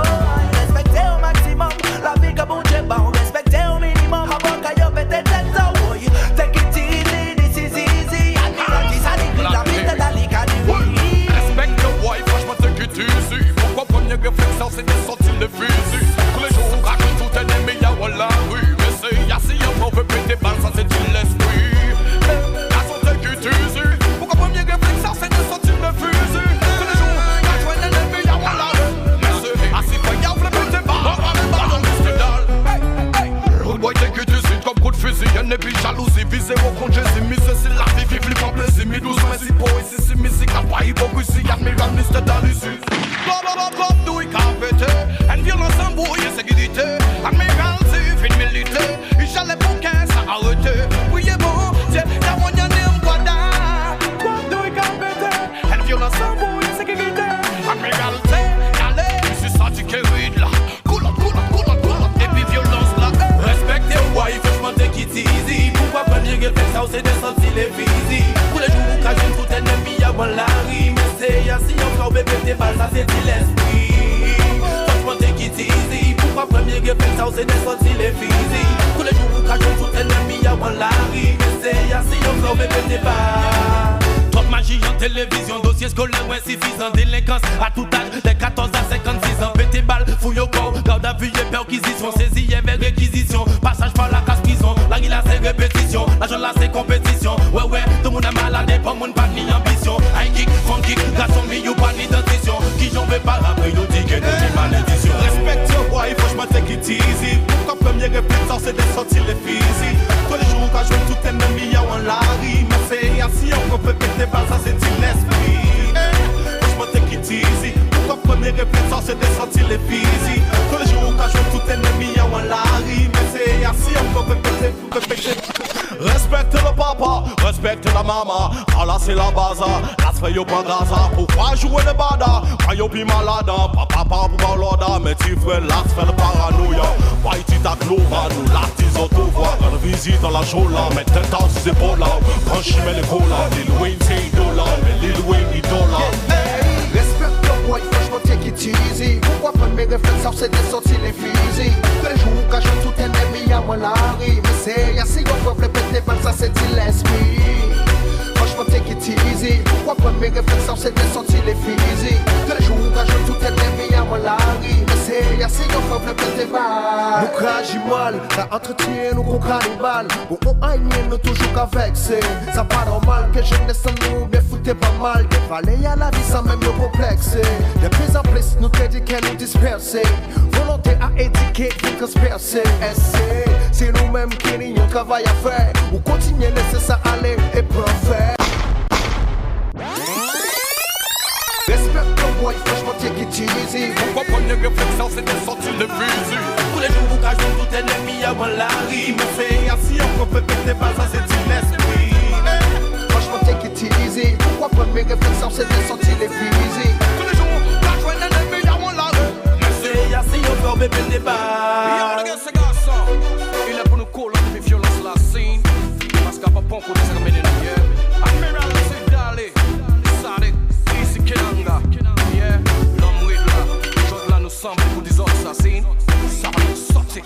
Respectez au maximum la vie que bon Dieu bat. Respectez au minimum avant qu'à yo pète tête. Take it easy, this is easy. Admiralty, ça dit la vie de Dali Kadiri. Respect the boy, franchement take it easy. Pourquoi première réflexion c'est de sortir les fusils. Tous les jours on raconte tout ennemi à la rue. Mais c'est assis, on peut péter balle, ça c'est dit l'esprit. Pourquoi premier réflexion c'est de sortir le fusil. Tous les jours, la joie de l'ennemi à la rue. Mais c'est assez pas y'a flip et t'es bas. Ballon Mr. Doll. Road boy take it easy comme coup de fusil. Ennemi jalousie, visé au compte Jésus. Mise c'est la vie, vive les plaisir. Mi douce mais si pour ici, c'est musique. N'a pas hypocrisie, admiral Mr. Doll ici. Bop, do it carpete. And violence en brouille, sécurité. Admiralty, fin militaire. Il j'allais pour qu'un ça arrête. Oui et bon, tiens, y'a mon y'en est un guada. Violence en bouille, sécurité. Admiralty, allez, c'est ça du Kérid là. Cool up. Et puis violence là. Respectez au wife, franchement take it easy. Pourquoi première réflexion c'est de sortir les easy. Tous les jours où cache tout ennemi avant la rue. Mais c'est assis encore bébé t'es balles, ça c'est dit l'esprit. Franchement take it easy. Pourquoi première réflexion c'est de sortir les easy. Tous les jours où cache tout ennemi avant la rue. Mais c'est assis encore bébé t'es balles. Magie en télévision, dossier scolaire insuffisant, délinquance à tout âge, des 14 à 56 ans, pété balle, fouille au corps, garde à vue et perquisition, saisie et réquisition, passage par la casse prison, la guilla c'est répétition, l'argent là c'est compétition, ouais, tout le monde a malade, pas mon pas ni ambition, high kick, front kick, garçon mi ou pas ni dentition, qui j'en veux pas après nous dit que nous dit malédiction. Respect your boy, franchement take it easy. Pourquoi premier réflexion c'est de sortir les physiques. Tous les jours quand je joue tout ennemi à on la rime. Mais c'est assis on peut péter balle, ça c'est dit l'esprit. Franchement take it easy. Pourquoi premier réflexion c'est de sortir les physiques. Tous les jours quand je joue tout ennemi à on la rime. Mais c'est assis on peut péter. Respecte le papa, respecte la maman. Allah c'est la base, la se fait yo pas gaza. Pourquoi jouer le bada, quand yo pi malade. Papa pour l'ordre, mais tu fais la se fait le paranoïa. Pas ici ta clova, nous l'artisan tout voit. Quand on visite dans la jola, mets tête dans ses épaules. Franchis les colas, Lil Wayne c'est idola, mais Lil Wayne idola. Respecte le boy, franchement take it easy. Pourquoi prendre mes réflexes, c'est de sortir les fusils. Tous les jours où cache tout ennemi à moi la rime. Mais c'est assez on peut péter balle, ça c'est dit l'esprit. Franchement take it easy. Pourquoi prendre mes réflexes, c'est de sortir les fusils. Tous les jours où cache tout ennemi à moi la rime. Mais c'est assez on peut péter balle. Nous crachons mal, ça entretient nous qu'on cannibale. Bon on aïe nous toujours qu'avec c'est. Ça pas normal que je laisse nous bien foutre pas mal. Des valets à la vie sans même nous complexer. De plus en plus nous te dit qu'elle nous disperser. Volonté à éduquer, nous transpercer. C'est nous-mêmes qui n'y ont travail à faire. Ou continuer laisser ça aller et prendre faire. Respecte ton boy, franchement take it easy. Pourquoi première réflexion c'est de sortir le fusil. Tous les jours où cache tout ennemi avant la rime. Mais c'est assis on peut péter balle, ça c'est dit l'esprit. Franchement take it easy. Pourquoi prendre mes réflexions c'est de sortir les fusils. Tous les jours où cache tout ennemi avant la rue. Mais c'est assis on peut péter balle. Il est pour nous call up if you lost la scene. Parce qu'à pas ponko de sa menine hier. Admiral c'est d'aller. Sade, ici Kenanga. Yeah, l'homme with là. Chose là nous semble pour des assassins. Ça va nous sortir.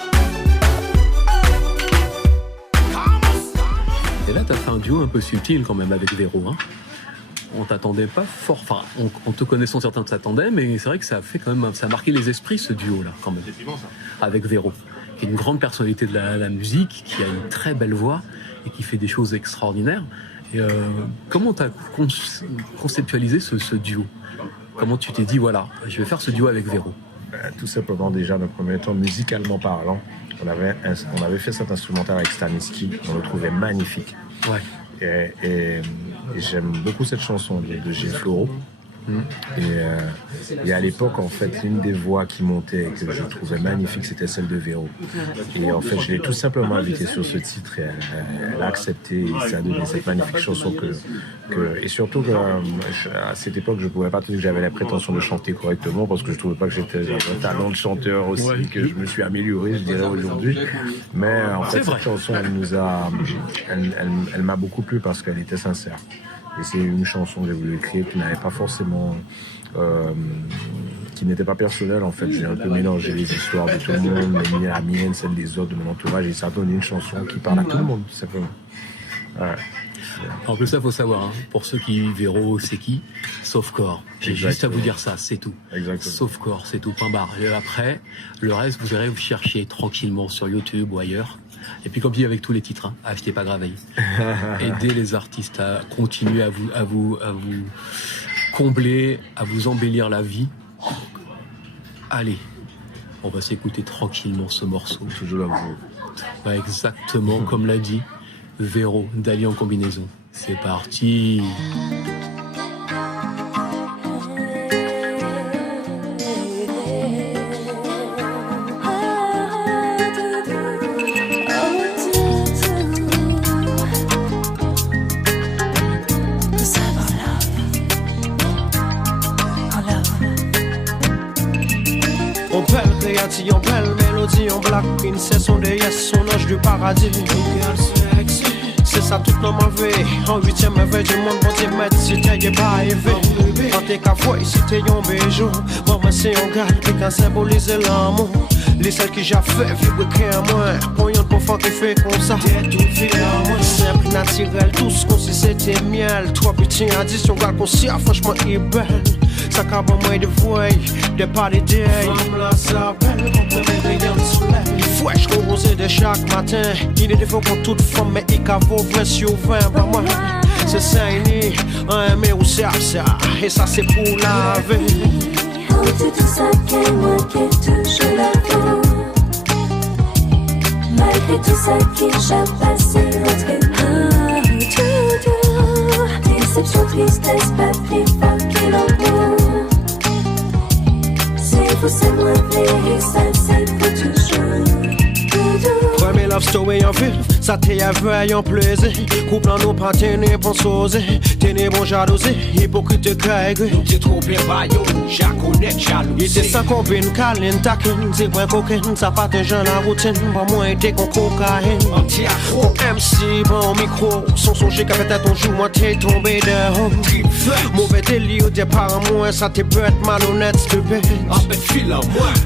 Et là, t'as fait un duo un peu subtil quand même avec Véro, hein. On t'attendait pas fort, enfin, en te connaissant certains s'attendaient, mais c'est vrai que ça a fait quand même, ça a marqué les esprits ce duo-là quand même. Effectivement ça. Avec Véro, qui est une grande personnalité de la musique, qui a une très belle voix et qui fait des choses extraordinaires. Et comment t'as conceptualisé ce duo? Comment tu t'es dit, voilà, je vais faire ce duo avec Véro? Tout simplement, déjà, dans le premier temps, musicalement parlant, on avait fait cet instrumental avec Staniski, on le trouvait magnifique. Ouais. Et j'aime beaucoup cette chanson de Gilles Floro. Et à l'époque, en fait, l'une des voix qui montait et que je trouvais magnifique, c'était celle de Véro. Et en fait, je l'ai tout simplement invitée sur ce titre et elle a accepté et ça a donné cette magnifique chanson et surtout à cette époque, je ne pouvais pas te dire que j'avais la prétention de chanter correctement parce que je ne trouvais pas que j'étais un talent de chanteur aussi, que je me suis amélioré, je dirais, aujourd'hui. Mais en fait, cette chanson, elle m'a beaucoup plu parce qu'elle était sincère. Et c'est une chanson que j'ai voulu écrire qui n'avait pas forcément... qui n'était pas personnelle, en fait. J'ai un peu mélangé les histoires de tout le monde, la mienne, celle des autres, de mon entourage, et ça a donné une chanson qui parle à tout le monde, tout simplement. Ouais. En plus, ça, il faut savoir, hein, pour ceux qui Véro, c'est qui? Softcore. J'ai juste à vous dire ça, c'est tout. Exactement. Softcore, c'est tout, point barre. Et après, le reste, vous irez vous chercher tranquillement sur YouTube ou ailleurs. Et puis comme dit avec tous les titres, hein, achetez pas grave. Aidez les artistes à continuer à vous combler, à vous embellir la vie. Allez, on va s'écouter tranquillement ce morceau. Toujours là vous. Exactement comme l'a dit Véro, Dali en combinaison. C'est parti. On belle mélodie, on black princess, on des yes, on ange du paradis. C'est ça toute nos mauvais. En 8e merveille du monde, bon Dieu m'a dit si t'es pas élevé. Quand t'es qu'à foi, si t'es un bijou. Bon, moi c'est un gars qui can symboliser l'amour. Les celles qui j'ai fait, vivre qu'un moins. Pour yon pour qui fait comme ça. Simple, naturel, tout ce qu'on sait c'était miel. Trois petits additions, gars qu'on s'y a franchement est belle. Ça cabre moins de voix, de pas d'idées. Femme là, ça belle, comme le rayons du soleil. Il faut je rosé de chaque matin. Il est des fois pour toute femme, mais il vaut 20 sur 20. Bah moi, c'est ça, un mais où ça, et ça c'est pour la vie. Oh, c'est tout ça qu'est moi qui toujours la peau. Malgré tout ça qui j'ai passé notre tout. Déception, tristesse, pas plus fort que l'amour. C'est vous, c'est moi, et ça c'est pour toujours. Premier love story en ville, ça t'y avait un plaisir. Couple en nous pas tenir pour saucer. Tenir bon jalousie, hypocrite caïgre. T'es trop bien baillot, j'ai connais jalousie. Il était sans combine, câline, taquine. C'est point coquine, ça pas de gens la routine. Pas moins été qu'on cocaïne. Au MC, bon micro. Son songé qu'à peut-être ton joue, moi t'es tombé dehors. Mauvais délire au départ en moins, ça t'est bête, malhonnête, stupide.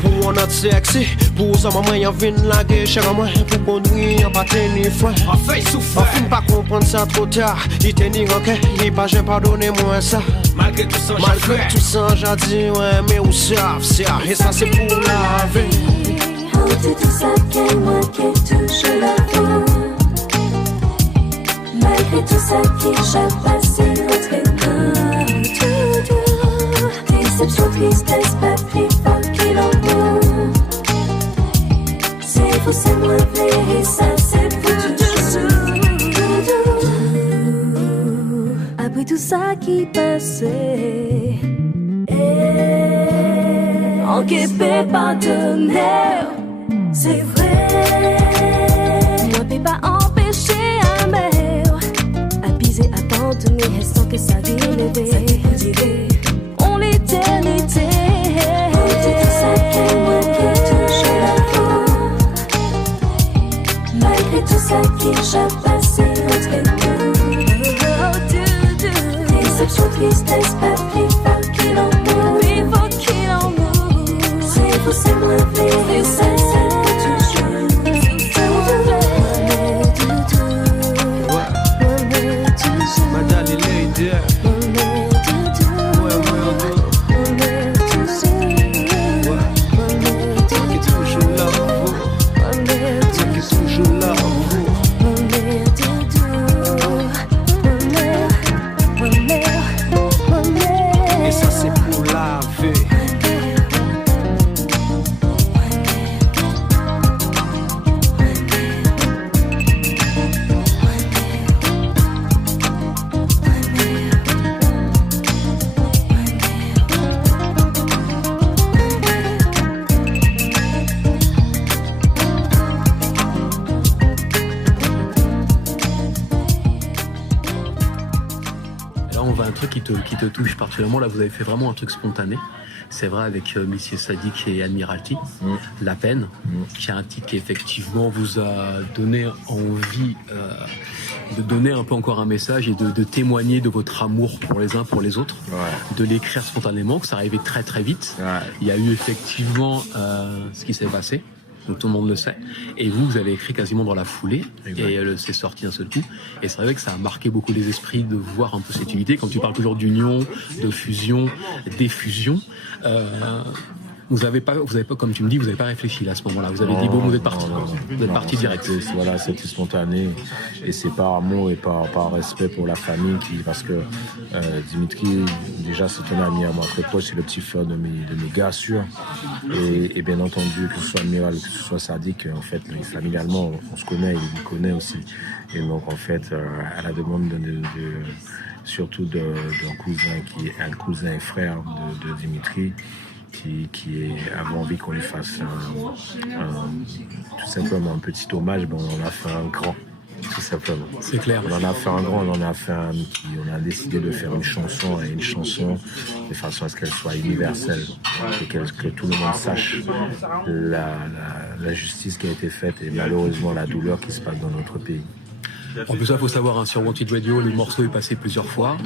Pour un autre sexy, pour ça maman y'en vient la gueule, cher à moi. Pour qu'on n'y en pas tenir foi. On finit pas comprendre ça trop tard. Il tenir en quai, il pas j'ai pardonnez-moi ça. Malgré tout ça, j'ai dit ouais, mais où ça, et ça c'est pour la vie. Oh, c'est tout ça qu'est moi qui toujours la peau. Malgré tout ça qui j'ai passé notre tout. Déception, tristesse, pas plus fort que l'amour. C'est vous, c'est moi, et ça c'est pour toujours. Après tout ça qui passait, enquêté partenaire, c'est vrai. Moi, peux pas empêcher un mère à piser, abandonner, sans que ça vienne. On l'éternité. Oh, c'est tout ça qu'est moi qui toujours la peau. Malgré tout ça qui j'ai passé notre déception, tristesse, pas plus fort que l'amour. Plus fort que l'amour. C'est vous, c'est moi, et ça c'est pour toujours. Madame Lady. qui te touche particulièrement. Là, vous avez fait vraiment un truc spontané. C'est vrai avec Monsieur Sadik et Admiralty, La peine, qui est un titre qui effectivement vous a donné envie de donner un peu encore un message et de témoigner de votre amour pour les uns pour les autres, de l'écrire spontanément, que ça arrivait très très vite. Il y a eu effectivement ce qui s'est passé. Donc tout le monde le sait. Et vous avez écrit quasiment dans la foulée. Exact. Et c'est sorti d'un seul coup. Et c'est vrai que ça a marqué beaucoup les esprits de voir un peu cette unité. Quand tu parles toujours d'union, de fusion, d'effusion, vous avez pas, comme tu me dis, vous n'avez pas réfléchi là, à ce moment-là. Vous avez dit, bon, vous êtes parti. Vous êtes parti direct. Voilà, c'était spontané. Et c'est par amour et par respect pour la famille. Parce que Dimitri, déjà, c'est un ami à moi très proche. C'est le petit frère de mes gars sûrs. Et bien entendu, que ce soit Amiral, que ce soit Sadik, en fait, familialement, on se connaît, il me connaît aussi. Et donc, en fait, à la demande surtout d'un cousin qui est un cousin et frère de Dimitri, qui avait envie qu'on lui fasse tout simplement un petit hommage, ben on en a fait un grand, tout simplement. C'est clair. On en a fait un grand, on a décidé de faire une chanson de façon à ce qu'elle soit universelle et que tout le monde sache la justice qui a été faite et malheureusement la douleur qui se passe dans notre pays. En plus, il faut savoir, sur Wanted Radio, le morceau est passé plusieurs fois.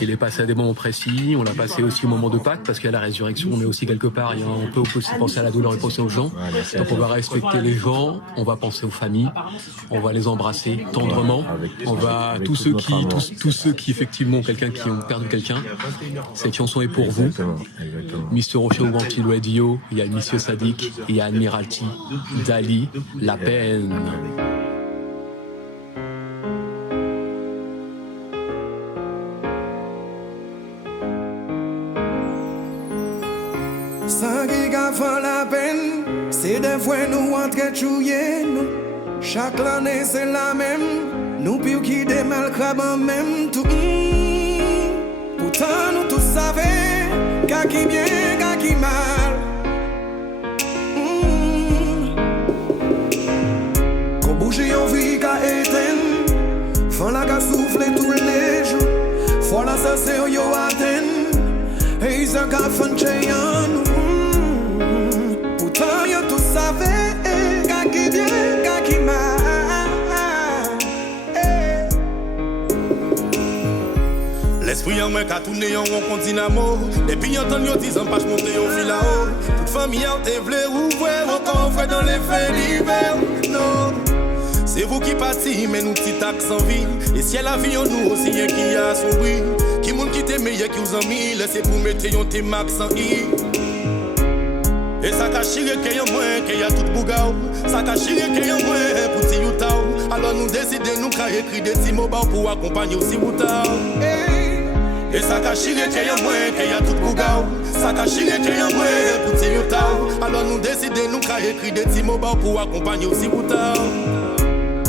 Il est passé à des moments précis. On l'a passé aussi au moment de Pâques, parce qu'il y a la résurrection, on est aussi quelque part. On peut aussi penser à la douleur et penser aux gens. Donc on va respecter les gens, on va penser aux familles, on va les embrasser tendrement. On va tous ceux qui effectivement ont quelqu'un qui ont perdu quelqu'un. Cette chanson est pour vous. Mr. Rocher Wanted Radio, il y a Monsieur Sadik, il y a Admiralty, Dali, La peine. Sans qui avant la peine, c'est des fois nous entre chouiller nous. Chaque année c'est la même, nous pire qui des mal crabes en même tout. Pourtant nous tous savons, qu'à qui bien, qu'à qui mal. Qu'on bouge en vie qu'à éteindre, font la qu'à souffler tous les jours. Faut la ça c'est yo atteindre, et ils ont qu'à faire nous. Pourtant yo tous savez, qu'à qui bien, qu'à qui mal. L'esprit en moi qu'a tourné en rond contre dynamo. Depuis entendre yo disant pas monter au fil là-haut. Toute famille a te vle ouvrir encore fait dans les faits l'hiver. Non, c'est vous qui parti mais nous petit taxe en vie. Et si elle a vu en nous aussi un qui a son bruit. Qui moun qui te meilleur qui vous en mis. Laissez pour mettre yon te max en i. Et ça cache qu'il y a moins, qu'il y a tout bougao. Ça cache qu'il y a moins pour ti youtao. Alors nous décidons nous créer écrit des petits mots pour accompagner aussi boutao. Et ça cache qu'il y a moins, qu'il y a tout bougao. Ça cache qu'il y a moins pour ti youtao. Alors nous décidons nous créer écrit des petits mots pour accompagner aussi boutao.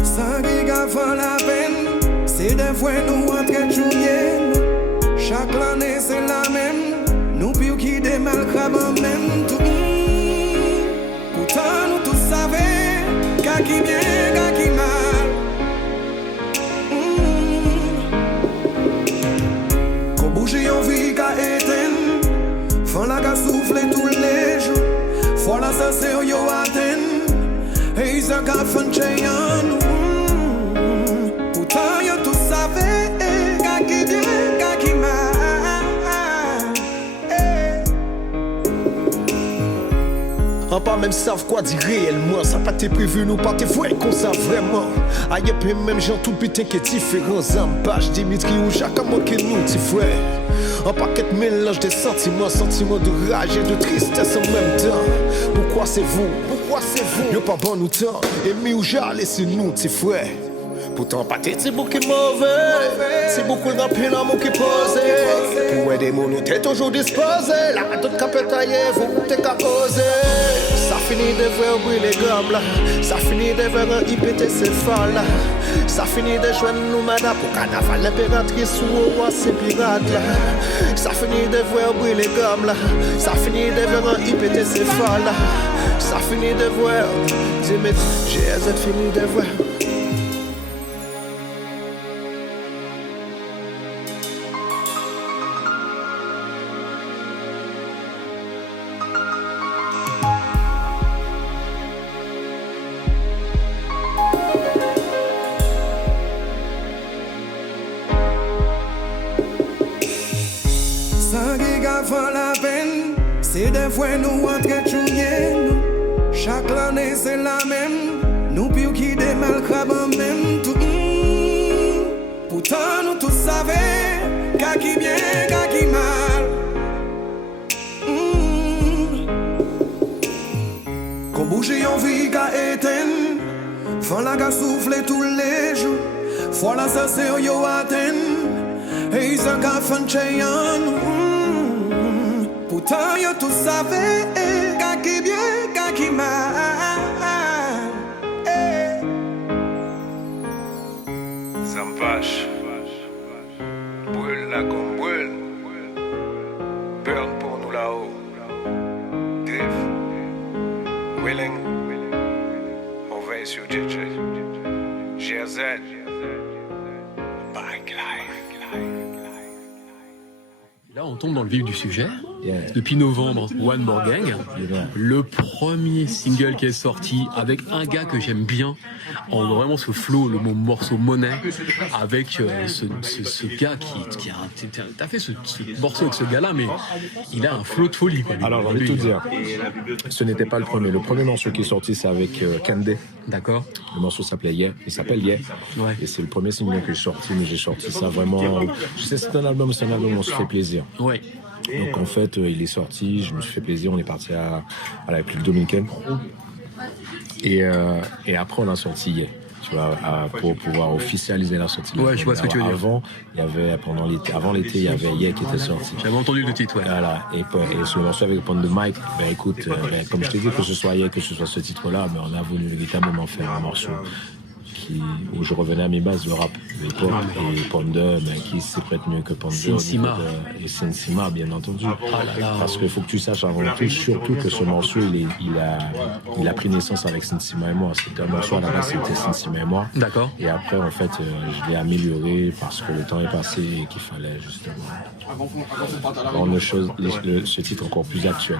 Sans qui avant la peine, c'est des fois nous entre chouiller. Chaque année c'est la même, nous pire qui des mal crabes en même tout. Pourtant nous tous savons, qu'à qui bien, qu'à qui mal. Qu'on bouge en vie qu'à éteindre, font la qu'à souffler tous les jours. Faut la ça c'est yo atteindre, et ils ont qu'à faire nous. Pourtant yo tous savons, qu'à qui bien, qu'à qui mal. En pas même savent quoi dire réellement. Ça pas été prévu, nous pas te voir qu'on ça vraiment. Aïe, puis même gens tout putain qui est différent. Zambage, Dimitri ou Jacques, à manquer nous, petit frère. En paquet mélange des sentiments de rage et de tristesse en même temps. Pourquoi c'est vous? Pourquoi c'est vous? Y'a pas bon nous temps. Et mi ou j'ai laissé nous, petit frère. Pourtant, pas t'es beaucoup qui mauvais. C'est beaucoup de rapide l'amour qui pose. Pour aider mon nous t'es toujours disposé. La toute capée taillée, vous t'es qu'à oser. Ça finit de voir brûler les gommes là. Ça finit de voir un IPTC fall là. Ça finit de joindre nous madame pour carnaval l'impératrice ou roi c'est pirate là. Ça finit de voir brûler les gommes là. Ça finit de voir un IPTC fall là. Ça finit de voir. J'ai fini de voir. fois nous entrer chouiller nous. Chaque année c'est la même. Nous piou qui des mal crabes en même tout. Pourtant nous tous savons qu'à qui bien, qu'à qui mal. Qu'on bouge en vie qu'à éteindre. Fin la qu'à souffler tous les jours. Fois la ça c'est yo atteint. Et ils ont qu'à faire chayan. Pourtant yo tous savons qu'à qui bien, qu'à qui mal. Ça me fâche. Brûle là comme brûle. Burn pour nous là-haut. Griff. Willing. On veille sur JJ. GRZ. Bike life. Là, on tombe dans le vif du sujet. Depuis novembre, One More Gang, le premier single qui est sorti avec un gars que j'aime bien, en vraiment ce flow, le mot morceau monnaie, avec ce gars qui a t'as fait ce morceau avec ce gars-là, mais il a un flow de folie. Quoi, alors, je vais tout dire. Ce n'était pas le premier. Le premier morceau qui est sorti, c'est avec Kandé. D'accord. Le morceau s'appelait Yeah. Il s'appelle Yeah. Ouais. Et c'est le premier single que j'ai sorti, mais j'ai sorti ça vraiment. Je sais, c'est un album, on se fait plaisir. Ouais. Donc en fait, il est sorti, je me suis fait plaisir, on est parti à la République dominicaine. Et après, on a sorti Yeah. Tu vois, pour pouvoir officialiser la sortie. Ouais, je vois ce que tu veux dire. Avant l'été, il y avait Yeah qui était sorti. J'avais entendu le titre, ouais. Voilà. Et ce morceau avec Pond de Mike, écoute, comme je t'ai dit, que ce soit Yeah, que ce soit ce titre-là, mais on a voulu véritablement faire un morceau où je revenais à mes bases, le rap, l'époque, et Ponder, qui s'y prête mieux que Ponder. Sensima. Et Sensima, bien entendu. là. Parce qu'il faut que tu saches avant tout, surtout que ce morceau, il a pris naissance avec Sensima et moi. C'était un morceau à la base, c'était Sensima et moi. D'accord. Et après, en fait, je l'ai amélioré parce que le temps est passé et qu'il fallait justement rendre ce titre encore plus actuel.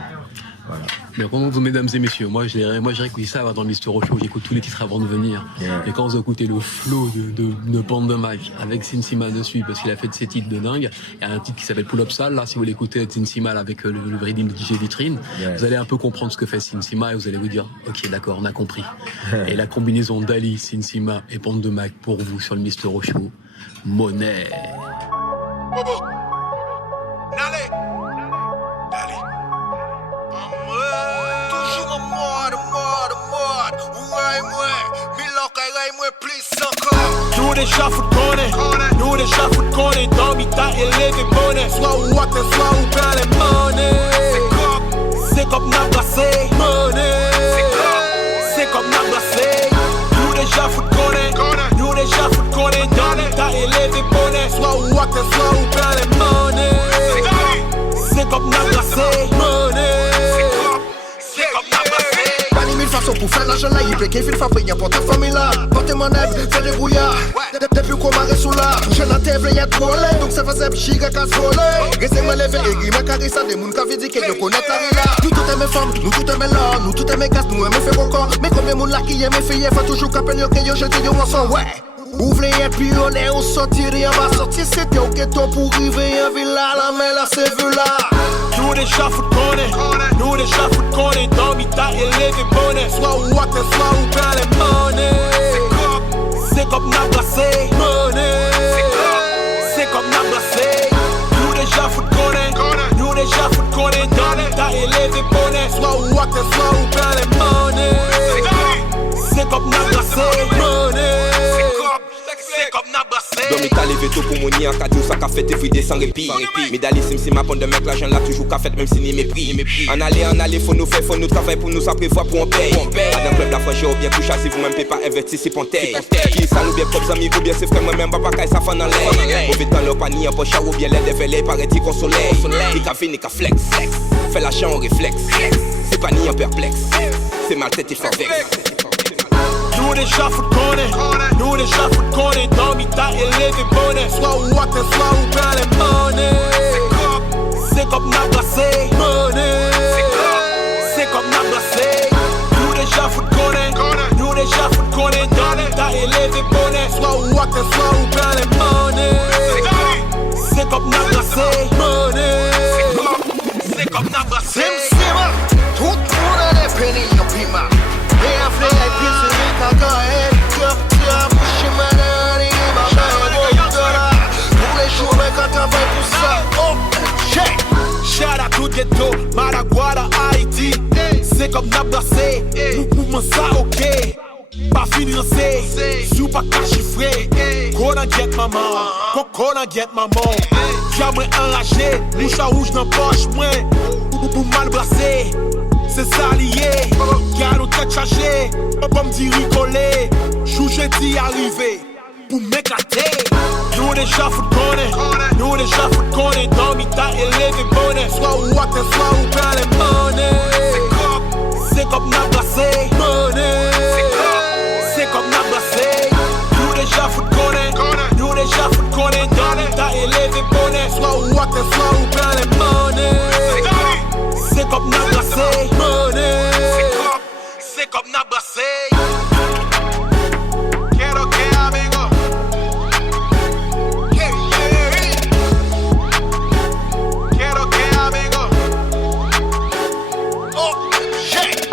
Voilà. Mais donc, mesdames et messieurs, moi j'ai écouté ça dans le Mister Show, j'écoute tous les titres avant de venir. Yeah. Et quand vous écoutez le flow de Pond de Mike avec Sensima dessus, parce qu'il a fait de ces titres de dingue, il y a un titre qui s'appelle Pull Up Sal, là, si vous l'écoutez Sensima avec le rythme de DJ Vitrine, vous allez un peu comprendre ce que fait Sensima et vous allez vous dire, ok, d'accord, on a compris. Et la combinaison d'Ali, Sensima et Pond de Mike pour vous sur le Mister Show, monnaie. Nous déjà fout connaît, nous déjà fout connaît. Dans mi ta élevé bonnet. Soit ou water, soit ou bien les monnaies. C'est comme n'a placé. Monnaie. C'est comme n'a placé. Nous déjà fout connaît, nous déjà fout connaît. Dans mi ta élevé bonnet. Soit ou water, soit ou bien les monnaies. C'est comme n'a placé. Monnaie. Façon pour faire l'argent là, il plaît qu'il faut payer pour ta famille là. Portez mon aide, fais des brouillards. Depuis qu'on m'a sous là, je n'en t'ai y'a trop l'air. Donc ça faisait chiga casse voler. Restez-moi levé et guillemets carissa des mouns qui dit que je connais ta là. Nous tout aimons femmes, nous tout aimons là, nous tout aimons gaz, nous aimons faire encore. Mais combien de moun là qui aiment filles, faut toujours qu'appelle yo que yo jeté yo ensemble, ouais. Ouvrez et puis on est au sortir et on va sortir. C'était au ghetto pour arriver en villa, la main là c'est vu là. Nous déjà fout connaît, nous déjà fout connaît. Dans mi ta élevé bonnet. Soit ou water, soit ou bien les monnaies. C'est comme n'a placé. Monnaie. C'est comme n'a placé. Nous déjà fout connaît, nous déjà fout connaît. Dans mi ta élevé bonnet. Soit ou water, soit ou bien les monnaies. C'est comme n'a placé. Monnaie. Domi ta levé tout pour mouni en cadeau, ça qu'a fait everyday sans répit. Medali Sensima Pond de Mike, l'argent là toujours qu'a fait même si ni mépris. En aller, faut nous faire, faut nous travailler pour nous ça prévoir pour on paye. Dans le club la franchise ou bien couche si vous même pas investir si pontail. Qui ça nous bien propres amis ou bien c'est frère moi même papa kay ça fan en l'air. Mauvais temps le panier en poche ou bien les dévelé paraît-il qu'on soleil. Ni qu'a fini qu'a flex. Fait l'achat en réflexe. C'est pas ni en perplexe. C'est mal tête et fort vex. Nous déjà fout connaît, nous déjà fout connaît. Dans mi ta élevé bonnet. Soit ou water, soit ou bien les monnaies. C'est comme n'a placé. Monnaie. C'est comme n'a placé. Nous déjà fout connaît, nous déjà fout connaît. Dans mi ta élevé bonnet. Soit ou water, soit ou bien les monnaies. C'est comme n'a placé. Monnaie. C'est comme n'a placé. comme n'a brassé, mouvement ça ok. Pas fini c'est, sous pas qu'à chiffrer. Qu'on get maman, qu'on get maman. J'aimerais enragé, mouche à rouge dans poche, moi. Ou mal brassé, c'est ça lié. Garde nos têtes chargées, pas me dire rigoler. Chouché d'y arriver, pour m'éclater. Nous déjà faut connaître, nous déjà faut connaître. Dans mi ta élevé bonnet, soit ou à tes soit ou bien les monnaies. C'est comme n'a brassé, monnaie. C'est comme n'a brassé. Nous déjà faut connaître, nous déjà faut connaître. Dans mi ta élevé bonnet, soit ou à tes soit ou bien les monnaies. C'est comme n'a brassé, monnaie. C'est comme n'a brassé. Quiero que amigo. Quiero que amigo. Oh, shit.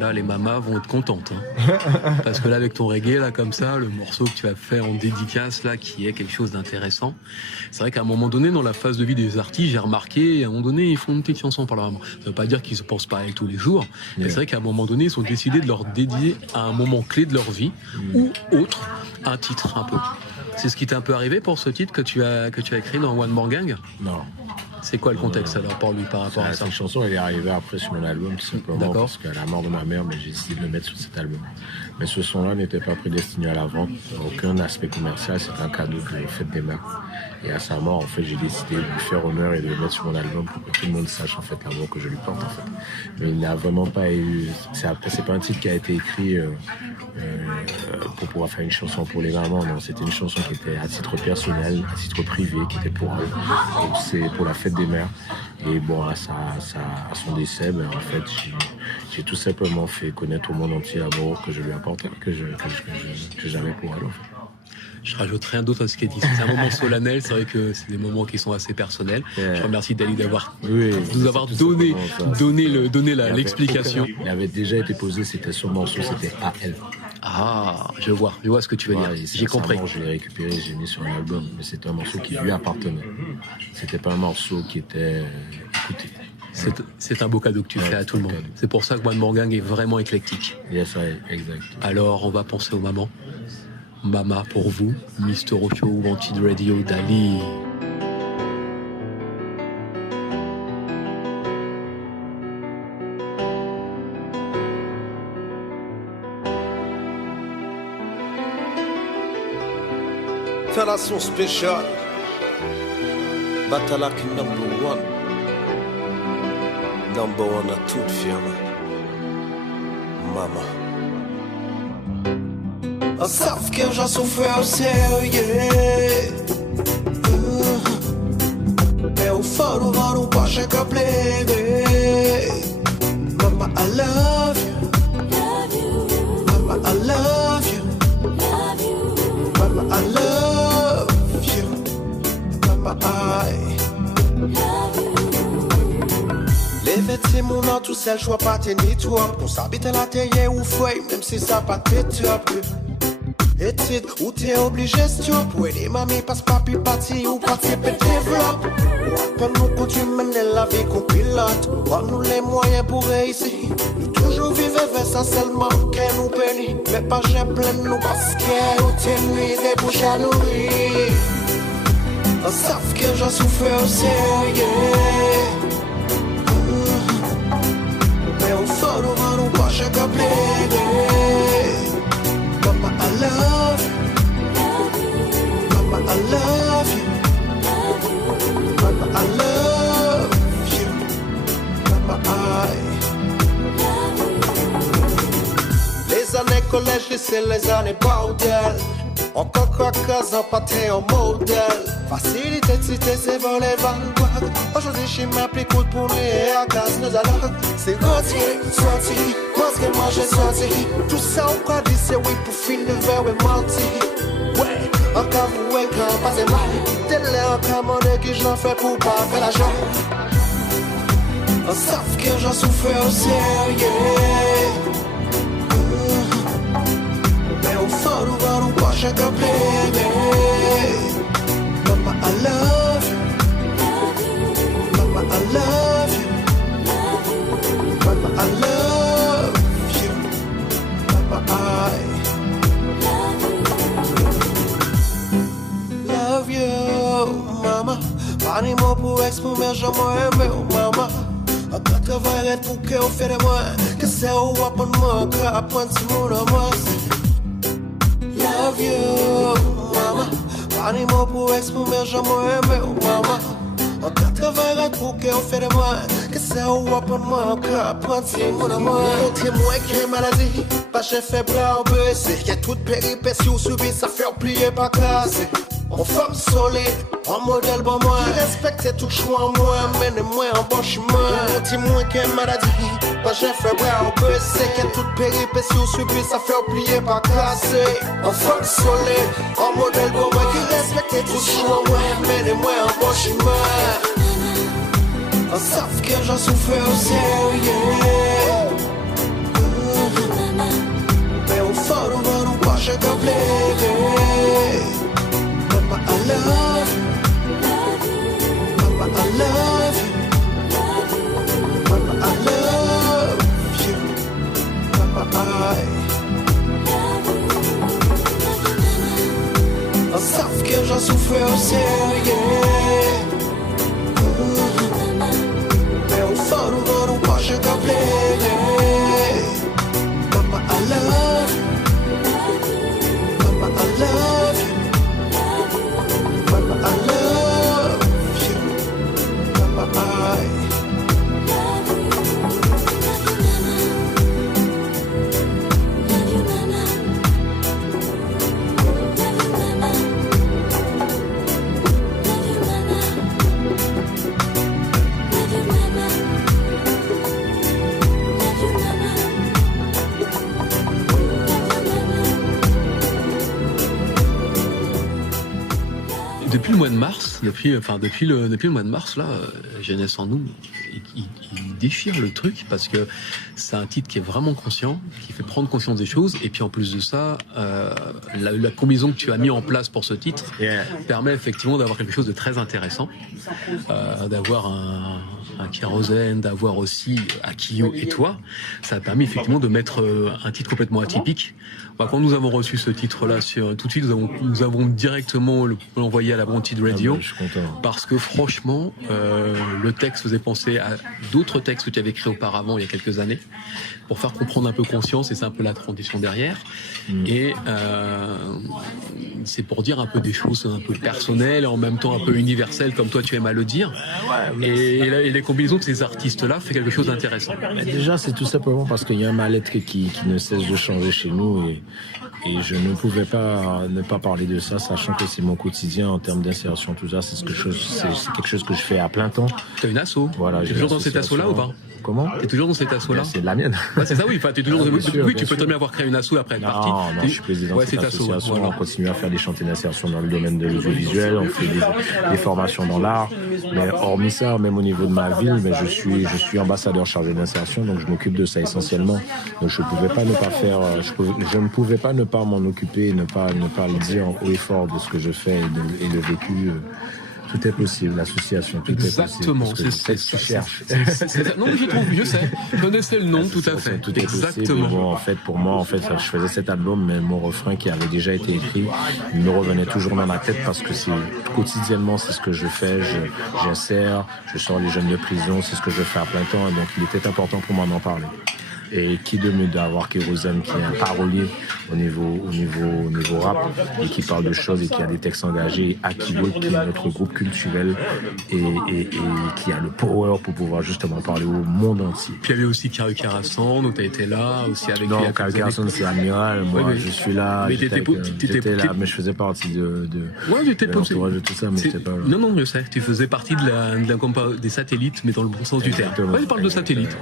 Là, les mamas vont être contentes. Hein. Parce que là, avec ton reggae, là, comme ça, le morceau que tu as fait en dédicace, là, qui est quelque chose d'intéressant. C'est vrai qu'à un moment donné, dans la phase de vie des artistes, j'ai remarqué, à un moment donné, ils font une petite chanson par la maman. Ça veut pas dire qu'ils se pensent pareil tous les jours. Mais c'est vrai qu'à un moment donné, ils ont décidé de leur dédier à un moment clé de leur vie, ou autre, un titre, un peu. C'est ce qui t'est un peu arrivé pour ce titre que tu as écrit dans One More Gang? Non. C'est quoi le contexte alors pour lui par rapport à ça? Cette chanson, elle est arrivée après sur mon album, tout simplement. D'accord. Parce qu'à la mort de ma mère, mais j'ai décidé de le mettre sur cet album. Mais ce son-là n'était pas prédestiné à la vente. Aucun aspect commercial, c'est un cadeau que j'ai fait des mères. Et à sa mort, en fait, j'ai décidé de lui faire honneur et de le mettre sur mon album pour que tout le monde sache en fait l'amour que je lui porte en fait. Mais il n'a vraiment pas eu. C'est pas un titre qui a été écrit pour pouvoir faire une chanson pour les mamans. Non, c'était une chanson qui était à titre personnel, à titre privé, qui était pour eux. Donc c'est pour la fête des mères. Et bon, à son décès, ben, en fait, j'ai tout simplement fait connaître au monde entier l'amour que je lui apportais, que j'avais pour elle en fait. Je rajoute rien d'autre à ce qu'elle dit. C'est un moment solennel, c'est vrai que c'est des moments qui sont assez personnels. Je remercie Dali d'avoir nous avoir donné l'explication. Il avait déjà été posé, c'était son morceau, c'était à elle. Ah, je vois ce que tu veux dire. J'ai compris. Je l'ai récupéré, j'ai mis sur un album, mais c'était un morceau qui lui appartenait. C'était pas un morceau qui était écouté. C'est un beau cadeau que tu fais à tout le monde. C'est pour ça que One More Gang est vraiment éclectique. Yes, exact. Alors, on va penser aux mamans. Mama pour vous, Mr. Ocho, Wanted Radio, Dali. Talation spéciale. Batalaki number one. Number one à toute firme. Mama. Savent que j'en souffre au sérieux. Mais au fond, nous allons pas chaque plaider. Mama, I love you. Mama, I love you. Mama, I love you. Mama, I love you. Les vêtements, mon nom, tout seul, choix pas tes ni toi. On s'habite à la télé ou feuille, même si ça pas t'es top. Et titre, où t'es obligé stop. Où les mamies passent papi parti ou parti peut développe. Quand nous continuons mener la vie qu'on pilote. Voir nous les moyens pour réussir. Nous toujours vivre avec ça seulement qu'elle nous bénit. Mais pas j'ai plein de nous parce qu'elle nous t'es nuit des bouches à nourrir. On savent que j'en souffre au sérieux. Mais au fond nous allons pas chaque plaider. Mama, I love you. Mama, I love you. Mama, I love you. Mama, Les années collège, lycée, les années bordel. Encore quoi cause en pâté en modèle. Facilité de citer, c'est voler vanguard. Aujourd'hui, je m'applique pour nous et à casse nos alors. C'est rentier, sorti, parce que moi j'ai sorti. Tout ça, on croit dire c'est oui pour finir le verre et menti. Ouais, encore vous et quand passez mal. Télé encore mon qui j'en fais pour pas faire l'argent. On savent que j'en souffre au sérieux. ex pour mes gens moi aimé ou maman. A quand travailler pour que on fait de moi, que c'est où apprendre moi, que apprendre si mon amour. Love you, maman. Pas ni mot pour ex pour mes gens moi aimé ou maman. A quand travailler pour que on fait de moi, que c'est où apprendre moi, que apprendre si mon amour. Montrez-moi qu'il y a maladie, pas j'ai fait blanc ou baissé. Y'a toute péripétie ou subi, ça fait oublier pas casser. En femme solide, en modèle bon moi. Qui respecte tout choix en moi, mène-moi en bon chemin. Dis-moi qu'il y a une maladie, pas j'ai fait bras au baissé. Qu'il y a toute péripétie ou subi, ça fait oublier pas casser. En femme solide, en modèle bon moi. Qui respecte tout choix en moi, mène-moi en bon chemin. On savent que j'en souffre au sérieux. Mais au fond, on va nous pas je t'obliger. Papa, I love you. Papa, I love you. Papa, I love you. Papa, on savent que j'en souffre au sérieux. Mais au fond, nous n'aurons pas je t'obliger. Papa, I love you. Papa, I love you. Papa, I love you. Papa, I Depuis le mois de mars, depuis le mois de mars là, Jeunesse en nous, il déchire le truc parce que c'est un titre qui est vraiment conscient, qui fait prendre conscience des choses, et puis en plus de ça, la combinaison que tu as mis en place pour ce titre permet effectivement d'avoir quelque chose de très intéressant, d'avoir un Kérosène, d'avoir aussi Akio et toi. Ça a permis effectivement de mettre un titre complètement atypique. Quand nous avons reçu ce titre-là, tout de suite, nous avons directement l'envoyé à la Wanted Radio, parce que franchement, le texte faisait penser à d'autres textes que tu avais écrits auparavant, il y a quelques années, pour faire comprendre un peu conscience, et c'est un peu la transition derrière. Et c'est pour dire un peu des choses un peu personnelles et en même temps un peu universelles, comme toi tu aimes à le dire. Et les combinaisons de ces artistes-là fait quelque chose d'intéressant. Déjà, c'est tout simplement parce qu'il y a un mal-être qui ne cesse de changer chez nous, et je ne pouvais pas ne pas parler de ça, sachant que c'est mon quotidien en termes d'insertion, tout ça. C'est quelque chose que je fais à plein temps. T'as une asso. Voilà. T'es toujours dans cette asso-là ou pas? Comment? T'es toujours dans cette asso-là? C'est la mienne. Ouais, c'est ça, oui. Enfin, t'es toujours. Oui, tu peux très bien avoir créé une asso après être parti. Non, je suis président de cette association. Voilà. On continue à faire des chantiers d'insertion dans le domaine de l'audiovisuel. On fait des formations dans l'art. Mais hormis ça, même au niveau de ma ville, mais je suis ambassadeur chargé d'insertion, donc je m'occupe de ça essentiellement. Donc je ne pouvais pas ne pas m'en occuper, ne pas le dire haut et fort de ce que je fais et le vécu. Tout est possible, l'association, tout exactement, est possible. C'est ce que tu cherches. Non, je sais. Je connaissais le nom, tout à fait. Tout est exactement. Bon, en fait, pour moi, je faisais cet album, mais mon refrain qui avait déjà été écrit, il me revenait toujours dans la tête parce que quotidiennement, c'est ce que je fais. J'insère, je sors les jeunes de prison, c'est ce que je fais à plein temps, et donc il était important pour moi d'en parler. Et qui de mieux d'avoir Kérosène, qui est un parolier au niveau rap, et qui parle de choses et qui a des textes engagés, Akio, qui est notre groupe culturel et qui a le power pour pouvoir justement parler au monde entier. Puis il y avait aussi Karu Karasan, donc tu as été là aussi avec lui. Non, Karu Karasan, c'est Amiral. Moi, je suis là. Mais j'étais là, mais je faisais partie de l'entourage de tout ça, mais j'étais pas là. Non, je sais. Tu faisais partie des satellites, mais dans le bon sens du terme. Ouais, parle de satellites. Tu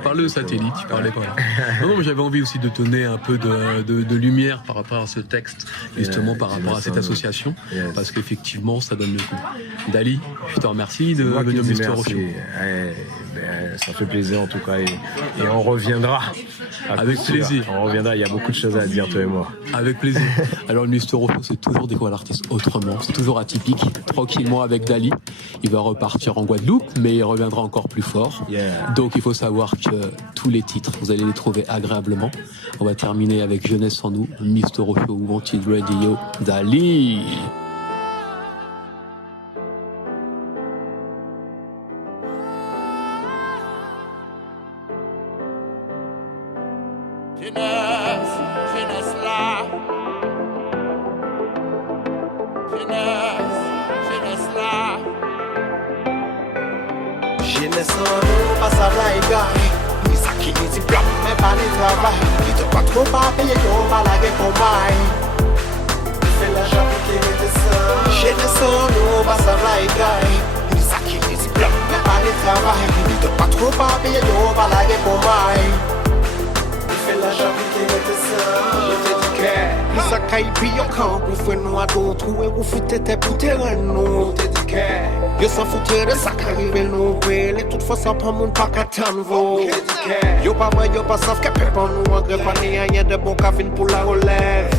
parlais pas là. Non, mais j'avais envie aussi de donner un peu de lumière par rapport à ce texte, justement par rapport à cette association, parce qu'effectivement, ça donne le coup. Dali, je te remercie de venir au Mister Show. Ça fait plaisir en tout cas, et on reviendra. Avec plaisir. On reviendra, il y a beaucoup de choses à dire, toi et moi. Avec plaisir. Alors le Mister Show, c'est toujours découvrir l'artiste autrement, c'est toujours atypique, tranquillement avec Dali. Il va repartir en Guadeloupe, mais il reviendra encore plus fort. Donc il faut savoir que tous les titres, vous allez les trouver agréablement. On va terminer avec Jeunesse sans nous, Mister Show, Wanted Radio, Dali. jeunesse là. Jeunesse là. Jeunesse en nous, pas ça là, les gars. Ni ça qui est diplôme, mais pas les travail. Ils te pas trop pas payer, yo, pas la guerre pour moi. C'est la jambe qui est ça. Jeunesse en nous, pas ça là, les gars. Ni ça qui est diplôme, mais pas les travail. Ils te pas trop pas payer, yo, pas la guerre pour moi. C'est la jambe qui est ça. Je te dis que ni ça qui est pire quand vous faites nous à d'autres ou vous faites tes terrain nous. Je te dis que yo s'en foutre de ça qui arrive nous. Et toutefois ça prend mon pas qu'à t'en vaut. Yo pas vrai, yo pas savent que pépin nous en greffe. Rien de bon qu'à fin pour la relève.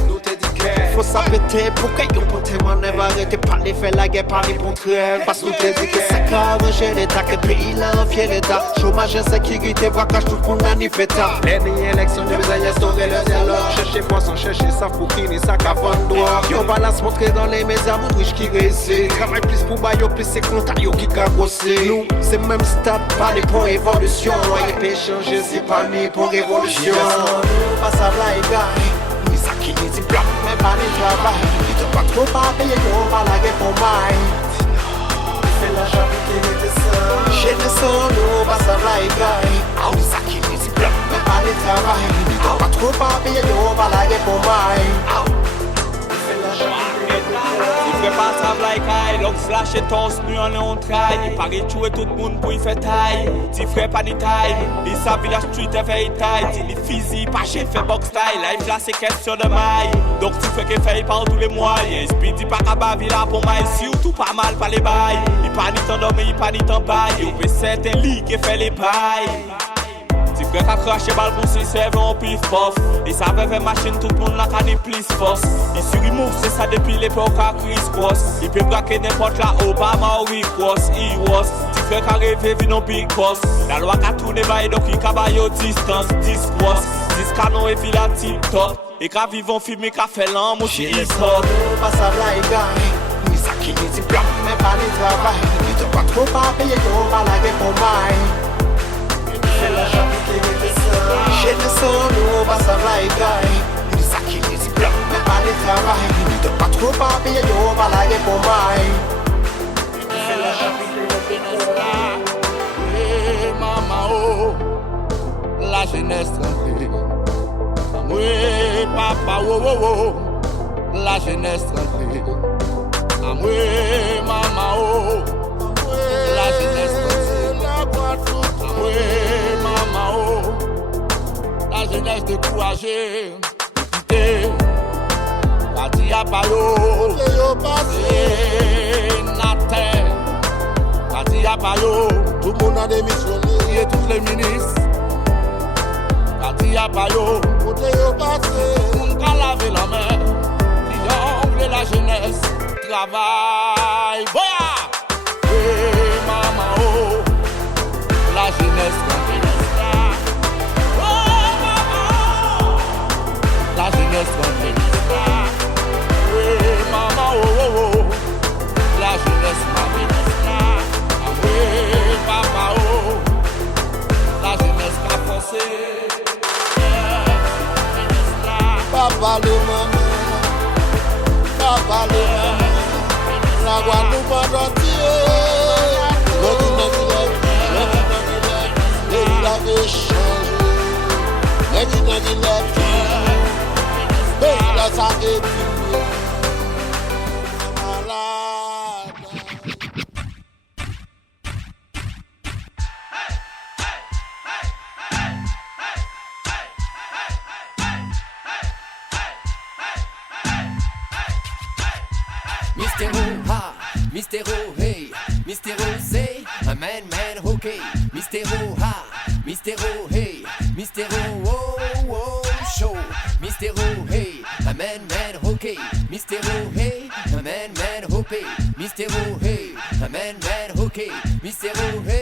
Faut s'arrêter pour que yo pour tes manœuvres. Arrêtez pas les faire la guerre, pas les pour trêve. Parce que nous t'ai dit que c'est qu'à arranger l'état. Que le pays là un fier état. Chômage, insécurité, braquage, tout le monde a ni fait tard. L'année élection, nous allons instaurer le dialogue. Cherchez fois sans chercher ça pour finir ça qu'à vendre droit. Yo va la se montrer dans les médias, mon riche qui réussit. Travaille plus pour bailler, plus c'est content, yo qui a grossé. Nous, c'est même stade, pas les pour évolution. Et peut changer, c'est pas ni pour révolution. Nous, pas ça là, les gars. Ça qui est diplôme, mais pas les travail. Ils te pas trop pas payer, yo, pas la guerre pour moi. C'est la jambe qui est ça. Jeunesse en nous, pas ça là, les gars. Ça qui est diplôme, mais pas les travail. Ils te pas trop pas payer, yo, pas la guerre pour moi. C'est la jambe qui est ça. Il fait pas ça like I, l'homme slash et ton nu en on traille. Il paraît tuer tout le monde pour y faire taille. Ti frère pas ni taille, il savent la street est fait taille. Il physique, pas chez fait box style. Life là c'est question de maille. Donc tu fais que fait par tous les moyens. Speedy pas capable là pour maille. Surtout pas mal pas les bails. Il pas ni t'endormir, il pas ni t'en bail. Il fait certains lits qui fait les bails. Si frère a craché balle pour s'y servir en pif pof. Et ça avait fait machine tout le monde n'a qu'à ni plus force. Il sur remove c'est ça depuis l'époque à Chris Cross. Il peut braquer n'importe la Obama ou Rick Ross. Si frère a rêvé vin en big boss. La loi a tourné bail donc il cabaye au distance. 10 cross, 10 canons et villa tip top. Et qu'à vivre en film et qu'à faire l'an mon hip hop. Pas ça là les gars. Ni ça qui est diplôme mais pas les travail. Ils te pas trop pas payer yo pas la guerre pour moi. C'est la jambe qui est ça. Jeunesse en nous, pas ça là, les gars. Ni ça qui est diplôme, mais pas les travail. Ni te pas trop pas payer, yo, pas la guerre pour moi. C'est la jambe qui est ça. Oui, maman, oh, la jeunesse tranquille. Oui, papa, oh, oh, oh, la jeunesse tranquille. Oui, maman, oh, la jeunesse tranquille. Oui, maman, oh, la jeunesse découragée. Kati Apayo, Natin, Kati Apayo, tout le monde a démissionné, et tous les ministres. Kati Apayo, on a lavé la main, qui la jeunesse, travail, voilà. Oui, maman, oh. La jeunesse, oh maman, la jeunesse, oui maman, oh oh oh, la jeunesse, oui papa, oh, la jeunesse qu'a forcé, papa le maman, la Guadeloupe entière, il avait changé, mais il a dit la vie, mais il a sa épine, malade. Mystero ha, Mystero hey, Mystero say, a man okay. Mystero ha, Mystero hey, Mystero oh oh show. Mystero hey, a man okay. Mystero hey, a man okay. Mystero hey, a man okay. Mystero hey.